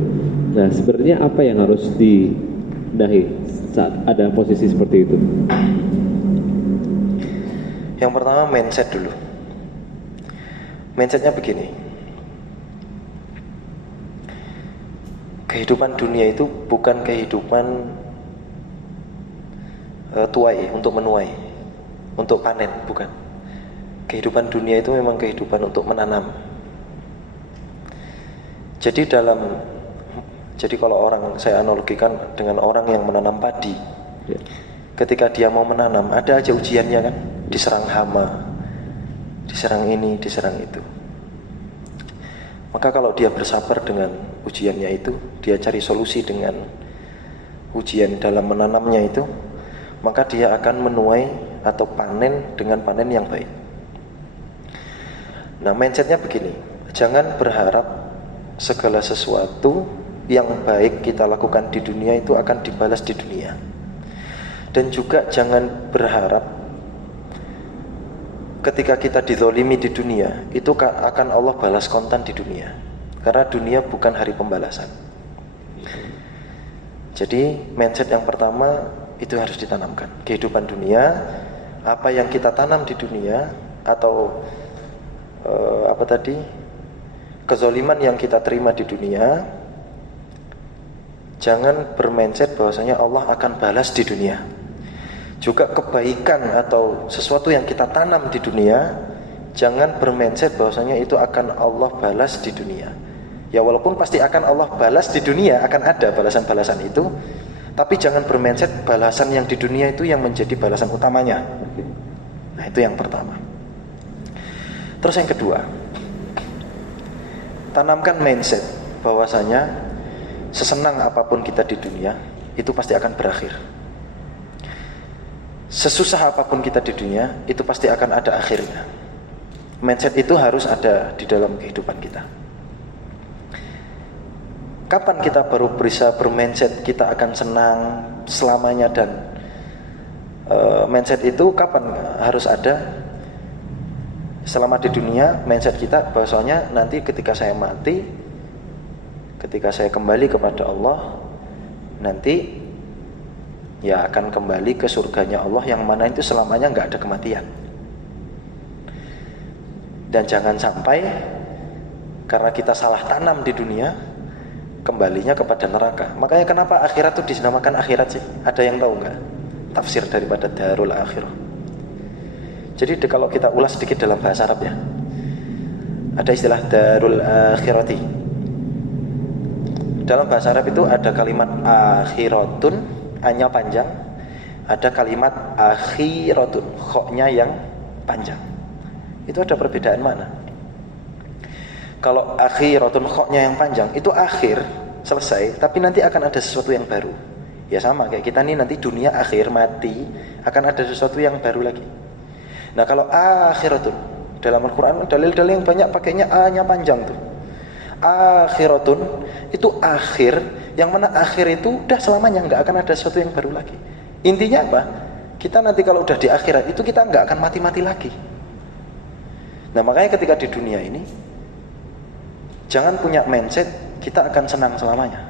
Nah sebenarnya apa yang harus dibenahi saat ada posisi seperti itu? Yang pertama mindset dulu. Mindsetnya begini. Kehidupan dunia itu bukan kehidupan tuai, untuk menuai, untuk panen, bukan. Kehidupan dunia itu memang kehidupan untuk menanam. Jadi kalau orang, saya analogikan dengan orang yang menanam padi. Ketika dia mau menanam, ada aja ujiannya kan, diserang hama, diserang ini, diserang itu. Maka kalau dia bersabar dengan ujiannya itu, dia cari solusi dengan ujian dalam menanamnya itu, maka dia akan menuai atau panen dengan panen yang baik. Nah mindsetnya begini, jangan berharap segala sesuatu yang baik kita lakukan di dunia itu akan dibalas di dunia. Dan juga jangan berharap ketika kita dizolimi di dunia itu akan Allah balas kontan di dunia. Karena dunia bukan hari pembalasan. Jadi mindset yang pertama, itu harus ditanamkan. Kehidupan dunia, apa yang kita tanam di dunia, atau kezaliman yang kita terima di dunia, jangan bermindset bahwasanya Allah akan balas di dunia. Juga kebaikan atau sesuatu yang kita tanam di dunia, jangan bermindset bahwasanya itu akan Allah balas di dunia. Ya walaupun pasti akan Allah balas di dunia, akan ada balasan-balasan itu, tapi jangan bermindset balasan yang di dunia itu yang menjadi balasan utamanya. Nah, itu yang pertama. Terus yang kedua, tanamkan mindset bahwasanya sesenang apapun kita di dunia itu pasti akan berakhir. Sesusah apapun kita di dunia itu pasti akan ada akhirnya. Mindset itu harus ada di dalam kehidupan kita. Kapan kita baru bisa bermindset kita akan senang selamanya, dan mindset itu kapan harus ada? Selama di dunia, mindset kita bahwasanya nanti ketika saya mati, ketika saya kembali kepada Allah, nanti ya akan kembali ke surganya Allah yang mana itu selamanya nggak ada kematian. Dan jangan sampai karena kita salah tanam di dunia, kembalinya kepada neraka. Makanya kenapa akhirat itu dinamakan akhirat sih? Ada yang tahu nggak tafsir daripada darul akhirah? Jadi kalau kita ulas sedikit dalam bahasa Arab ya, ada istilah darul akhirati. Dalam bahasa Arab itu ada kalimat akhiratun, a-nya panjang, ada kalimat akhiratun, kho-nya yang panjang. Itu ada perbedaan mana? Kalau akhiratun, kho-nya yang panjang, itu akhir, selesai, tapi nanti akan ada sesuatu yang baru. Ya sama kayak kita nih, nanti dunia akhir, mati, akan ada sesuatu yang baru lagi. Nah kalau akhiratun, dalam Al-Quran dalil-dalil yang banyak pakainya a-nya panjang tuh. Akhiratun itu akhir, yang mana akhir itu udah selamanya, nggak akan ada sesuatu yang baru lagi. Intinya apa? Kita nanti kalau udah di akhirat itu kita nggak akan mati-mati lagi. Nah makanya ketika di dunia ini jangan punya mindset kita akan senang selamanya,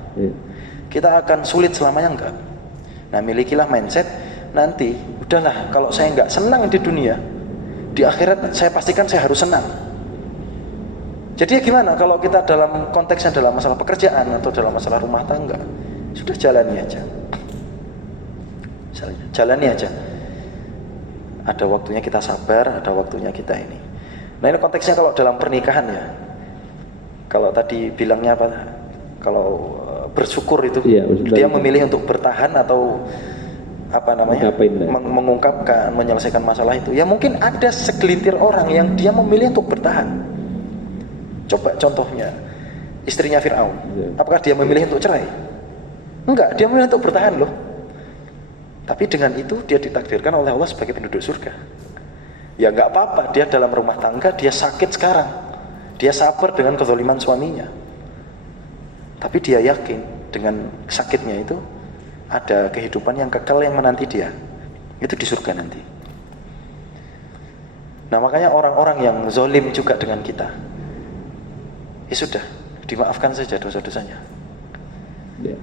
kita akan sulit selamanya, enggak. Nah milikilah mindset nanti udahlah, kalau saya nggak senang di dunia, di akhirat saya pastikan saya harus senang. Jadi ya gimana kalau kita dalam konteksnya dalam masalah pekerjaan atau dalam masalah rumah tangga, sudah jalani aja. Jalani aja. Ada waktunya kita sabar, ada waktunya kita ini. Nah ini konteksnya kalau dalam pernikahan ya. Kalau tadi bilangnya apa? Kalau bersyukur itu, iya, dia memilih untuk bertahan atau apa namanya? Mengungkapkan, menyelesaikan masalah itu. Ya mungkin ada segelintir orang yang dia memilih untuk bertahan. Coba contohnya istrinya Fir'aun, apakah dia memilih untuk cerai? Enggak, dia memilih untuk bertahan loh. Tapi dengan itu dia ditakdirkan oleh Allah sebagai penduduk surga. Ya enggak apa-apa, dia dalam rumah tangga, dia sakit sekarang, dia sabar dengan kezaliman suaminya. Tapi dia yakin dengan sakitnya itu ada kehidupan yang kekal yang menanti dia, itu di surga nanti. Nah makanya orang-orang yang zalim juga dengan kita, ya sudah, dimaafkan saja dosa-dosanya. Ya.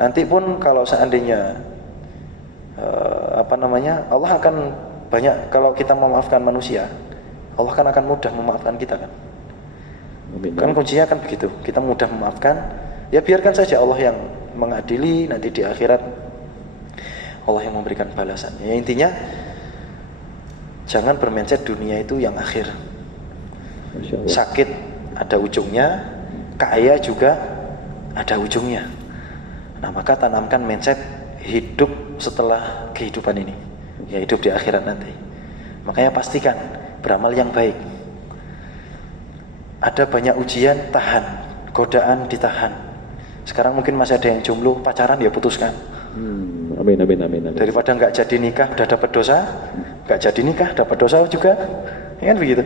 Nanti pun kalau seandainya Allah akan banyak, kalau kita memaafkan manusia, Allah kan akan mudah memaafkan kita kan. Kan kuncinya kan begitu, kita mudah memaafkan, ya biarkan saja Allah yang mengadili, nanti di akhirat Allah yang memberikan balasan. Ya intinya jangan bermindset dunia itu yang akhir. Sakit ada ujungnya, kaya juga ada ujungnya. Nah maka tanamkan mindset hidup setelah kehidupan ini, ya hidup di akhirat nanti. Makanya pastikan beramal yang baik. Ada banyak ujian, tahan. Godaan, ditahan. Sekarang mungkin masih ada yang jomblo, pacaran, ya putuskan. Amin. Daripada nggak jadi nikah udah dapat dosa, nggak jadi nikah dapat dosa juga, ya kan begitu.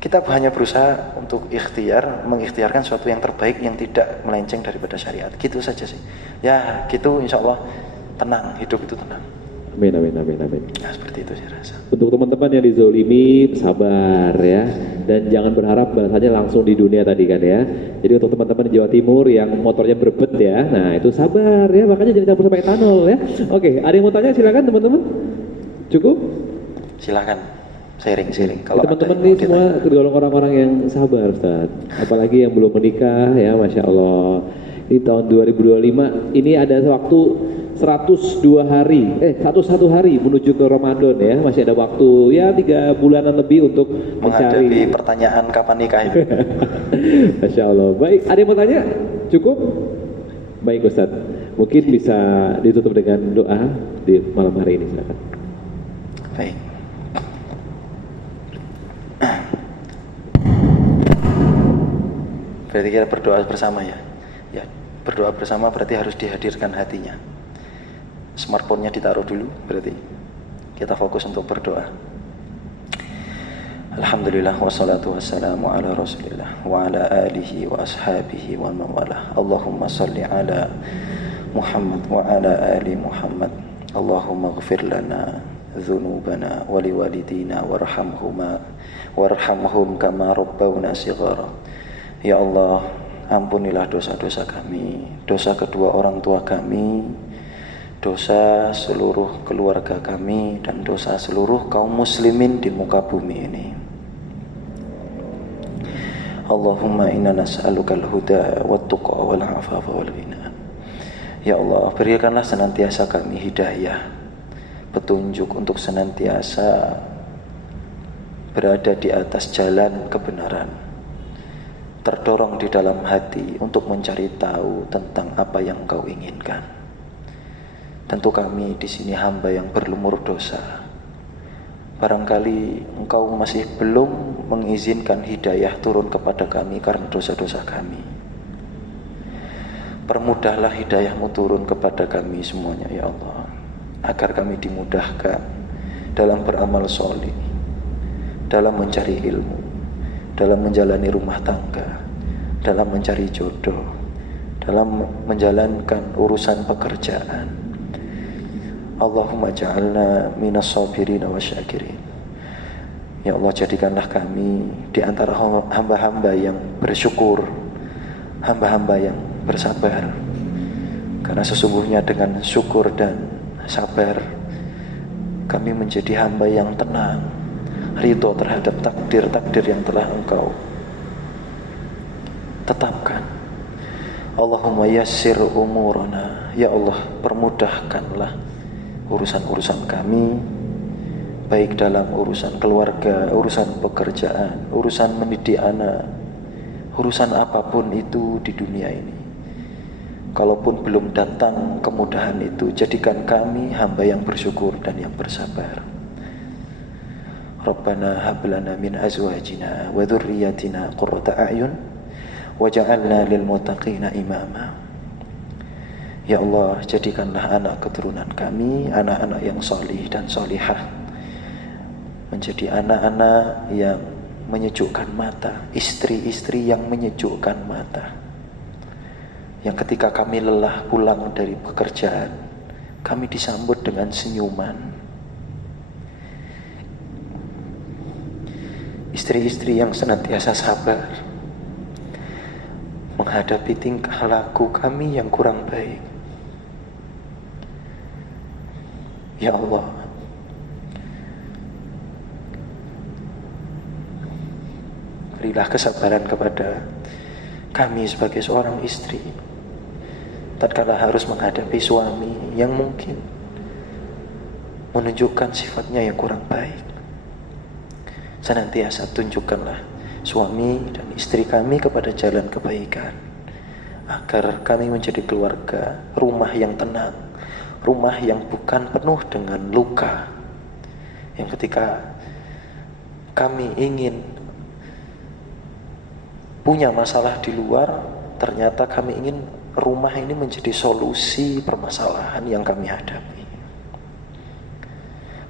Kita hanya berusaha untuk mengikhtiarkan sesuatu yang terbaik yang tidak melenceng daripada syariat. Gitu saja sih. Ya gitu, insya Allah tenang, hidup itu tenang. Amin, amin, amin, amin. Nah, seperti itu saya rasa. Untuk teman-teman yang dizolimi, sabar ya. Dan jangan berharap balasannya langsung di dunia tadi kan ya. Jadi untuk teman-teman di Jawa Timur yang motornya berbet ya, nah itu sabar ya, makanya jangan campur sama etanol ya. Oke, ada yang mau tanya silakan teman-teman. Cukup? Silakan sharing-sharing. Kalau Teman-teman ada ini yang mau semua ditanya. tergolong orang-orang yang sabar Ustaz. Apalagi yang belum menikah ya, Masya Allah. Di tahun 2025 ini ada waktu 101 hari menuju ke Ramadan ya. Masih ada waktu ya 3 bulanan lebih untuk Menghadapi mencari. pertanyaan kapan nikah itu. Masya Allah. Baik, ada yang mau tanya? Cukup? Baik Ustaz. Mungkin bisa ditutup dengan doa di malam hari ini silakan. Baik. Berarti kita berdoa bersama ya. Ya, berdoa bersama berarti harus dihadirkan hatinya. Smartphone-nya ditaruh dulu, berarti kita fokus untuk berdoa. Alhamdulillah wassalatu wassalamu ala rasulillah wa ala alihi wa ashabihi wa mawalah. Allahumma salli ala Muhammad wa ala ali Muhammad. Allahumma ghfir lana dhunubana wa liwalidina warhamhum kama rabbawna shighara. Ya Allah, ampunilah dosa-dosa kami, dosa kedua orang tua kami, dosa seluruh keluarga kami, dan dosa seluruh kaum muslimin di muka bumi ini. Allahumma inna nas'aluka al-huda wat-tuqa wal-afafa wal-ghina. Ya Allah, berikanlah senantiasa kami hidayah, petunjuk untuk senantiasa berada di atas jalan kebenaran, terdorong di dalam hati untuk mencari tahu tentang apa yang Engkau inginkan. Tentu kami di sini hamba yang berlumur dosa. Barangkali Engkau masih belum mengizinkan hidayah turun kepada kami karena dosa-dosa kami. Permudahlah hidayah-Mu turun kepada kami semuanya ya Allah, agar kami dimudahkan dalam beramal soleh, dalam mencari ilmu, dalam menjalani rumah tangga, dalam mencari jodoh, dalam menjalankan urusan pekerjaan. Allahumma ja'alna minas sabirin wa syakirin. Ya Allah, jadikanlah kami di antara hamba-hamba yang bersyukur, hamba-hamba yang bersabar. Karena sesungguhnya dengan syukur dan sabar, kami menjadi hamba yang tenang, ridho terhadap takdir-takdir yang telah Engkau tetapkan. Allahumma yassir umurana. Ya Allah, permudahkanlah urusan-urusan kami, baik dalam urusan keluarga, urusan pekerjaan, urusan mendidik anak, urusan apapun itu di dunia ini. Kalaupun belum datang kemudahan itu, jadikan kami hamba yang bersyukur dan yang bersabar. Rabbana hab lana min azwajina wa dhurriyyatina qurrata a'yun waj'alna lil muttaqina imama. Ya Allah, jadikanlah anak keturunan kami anak-anak yang salih dan salihah, menjadi anak-anak yang menyejukkan mata, istri-istri yang menyejukkan mata, yang ketika kami lelah pulang dari pekerjaan, kami disambut dengan senyuman. Istri-istri yang senantiasa sabar menghadapi tingkah laku kami yang kurang baik. Ya Allah, berilah kesabaran kepada kami sebagai seorang istri tatkala harus menghadapi suami yang mungkin menunjukkan sifatnya yang kurang baik. Senantiasa tunjukkanlah suami dan istri kami kepada jalan kebaikan, agar kami menjadi keluarga, rumah yang tenang, rumah yang bukan penuh dengan luka, yang ketika kami ingin punya masalah di luar, ternyata kami ingin rumah ini menjadi solusi permasalahan yang kami hadapi.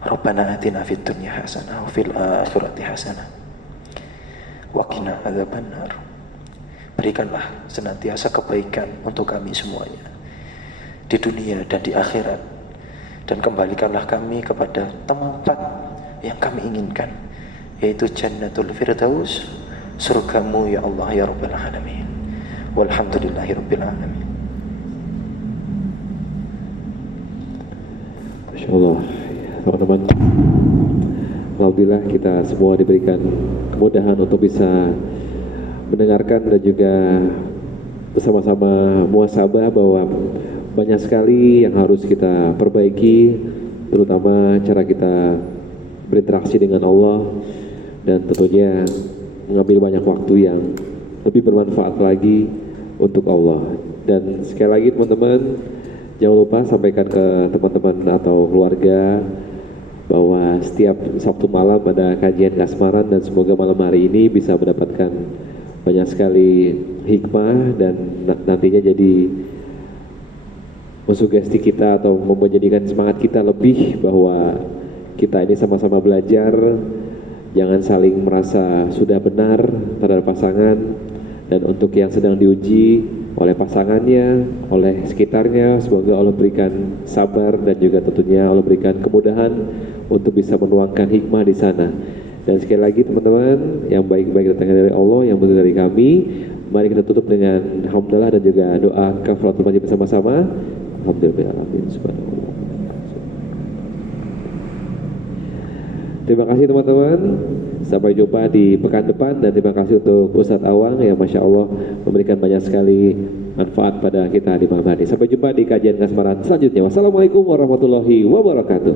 Rabbana atina fid dunya hasanah wa fil akhirati hasanah wa qina adzabannar. Berikanlah senantiasa kebaikan untuk kami semuanya di dunia dan di akhirat, dan kembalikanlah kami kepada tempat yang kami inginkan, yaitu Jannatul Firdaus, surgamu ya Allah ya Rabbal Alamin. Walhamdulillahi Rabbil Alamin. Masya Allah, teman-teman, alhamdulillah kita semua diberikan kemudahan untuk bisa mendengarkan dan juga bersama-sama muhasabah bahwa banyak sekali yang harus kita perbaiki, terutama cara kita berinteraksi dengan Allah, dan tentunya mengambil banyak waktu yang lebih bermanfaat lagi untuk Allah. Dan sekali lagi teman-teman, jangan lupa sampaikan ke teman-teman atau keluarga bahwa setiap Sabtu malam ada kajian kasmaran, dan semoga malam hari ini bisa mendapatkan banyak sekali hikmah dan nantinya jadi mensugesti kita atau menjadikan semangat kita lebih bahwa kita ini sama-sama belajar, jangan saling merasa sudah benar terhadap pasangan, dan untuk yang sedang diuji oleh pasangannya, oleh sekitarnya, semoga Allah berikan sabar dan juga tentunya Allah berikan kemudahan untuk bisa menuangkan hikmah di sana. Dan sekali lagi teman-teman, yang baik-baik datangnya dari Allah, yang benar dari kami. Mari kita tutup dengan hamdalah dan juga doa kafaratul majlis bersama-sama. Alhamdulillahirabbil alamin. Terima kasih teman-teman. Sampai jumpa di pekan depan, dan terima kasih untuk Ustadz Awang yang Masya Allah memberikan banyak sekali manfaat pada kita di malam hari. Sampai jumpa di kajian kasmaran selanjutnya. Wassalamualaikum warahmatullahi wabarakatuh.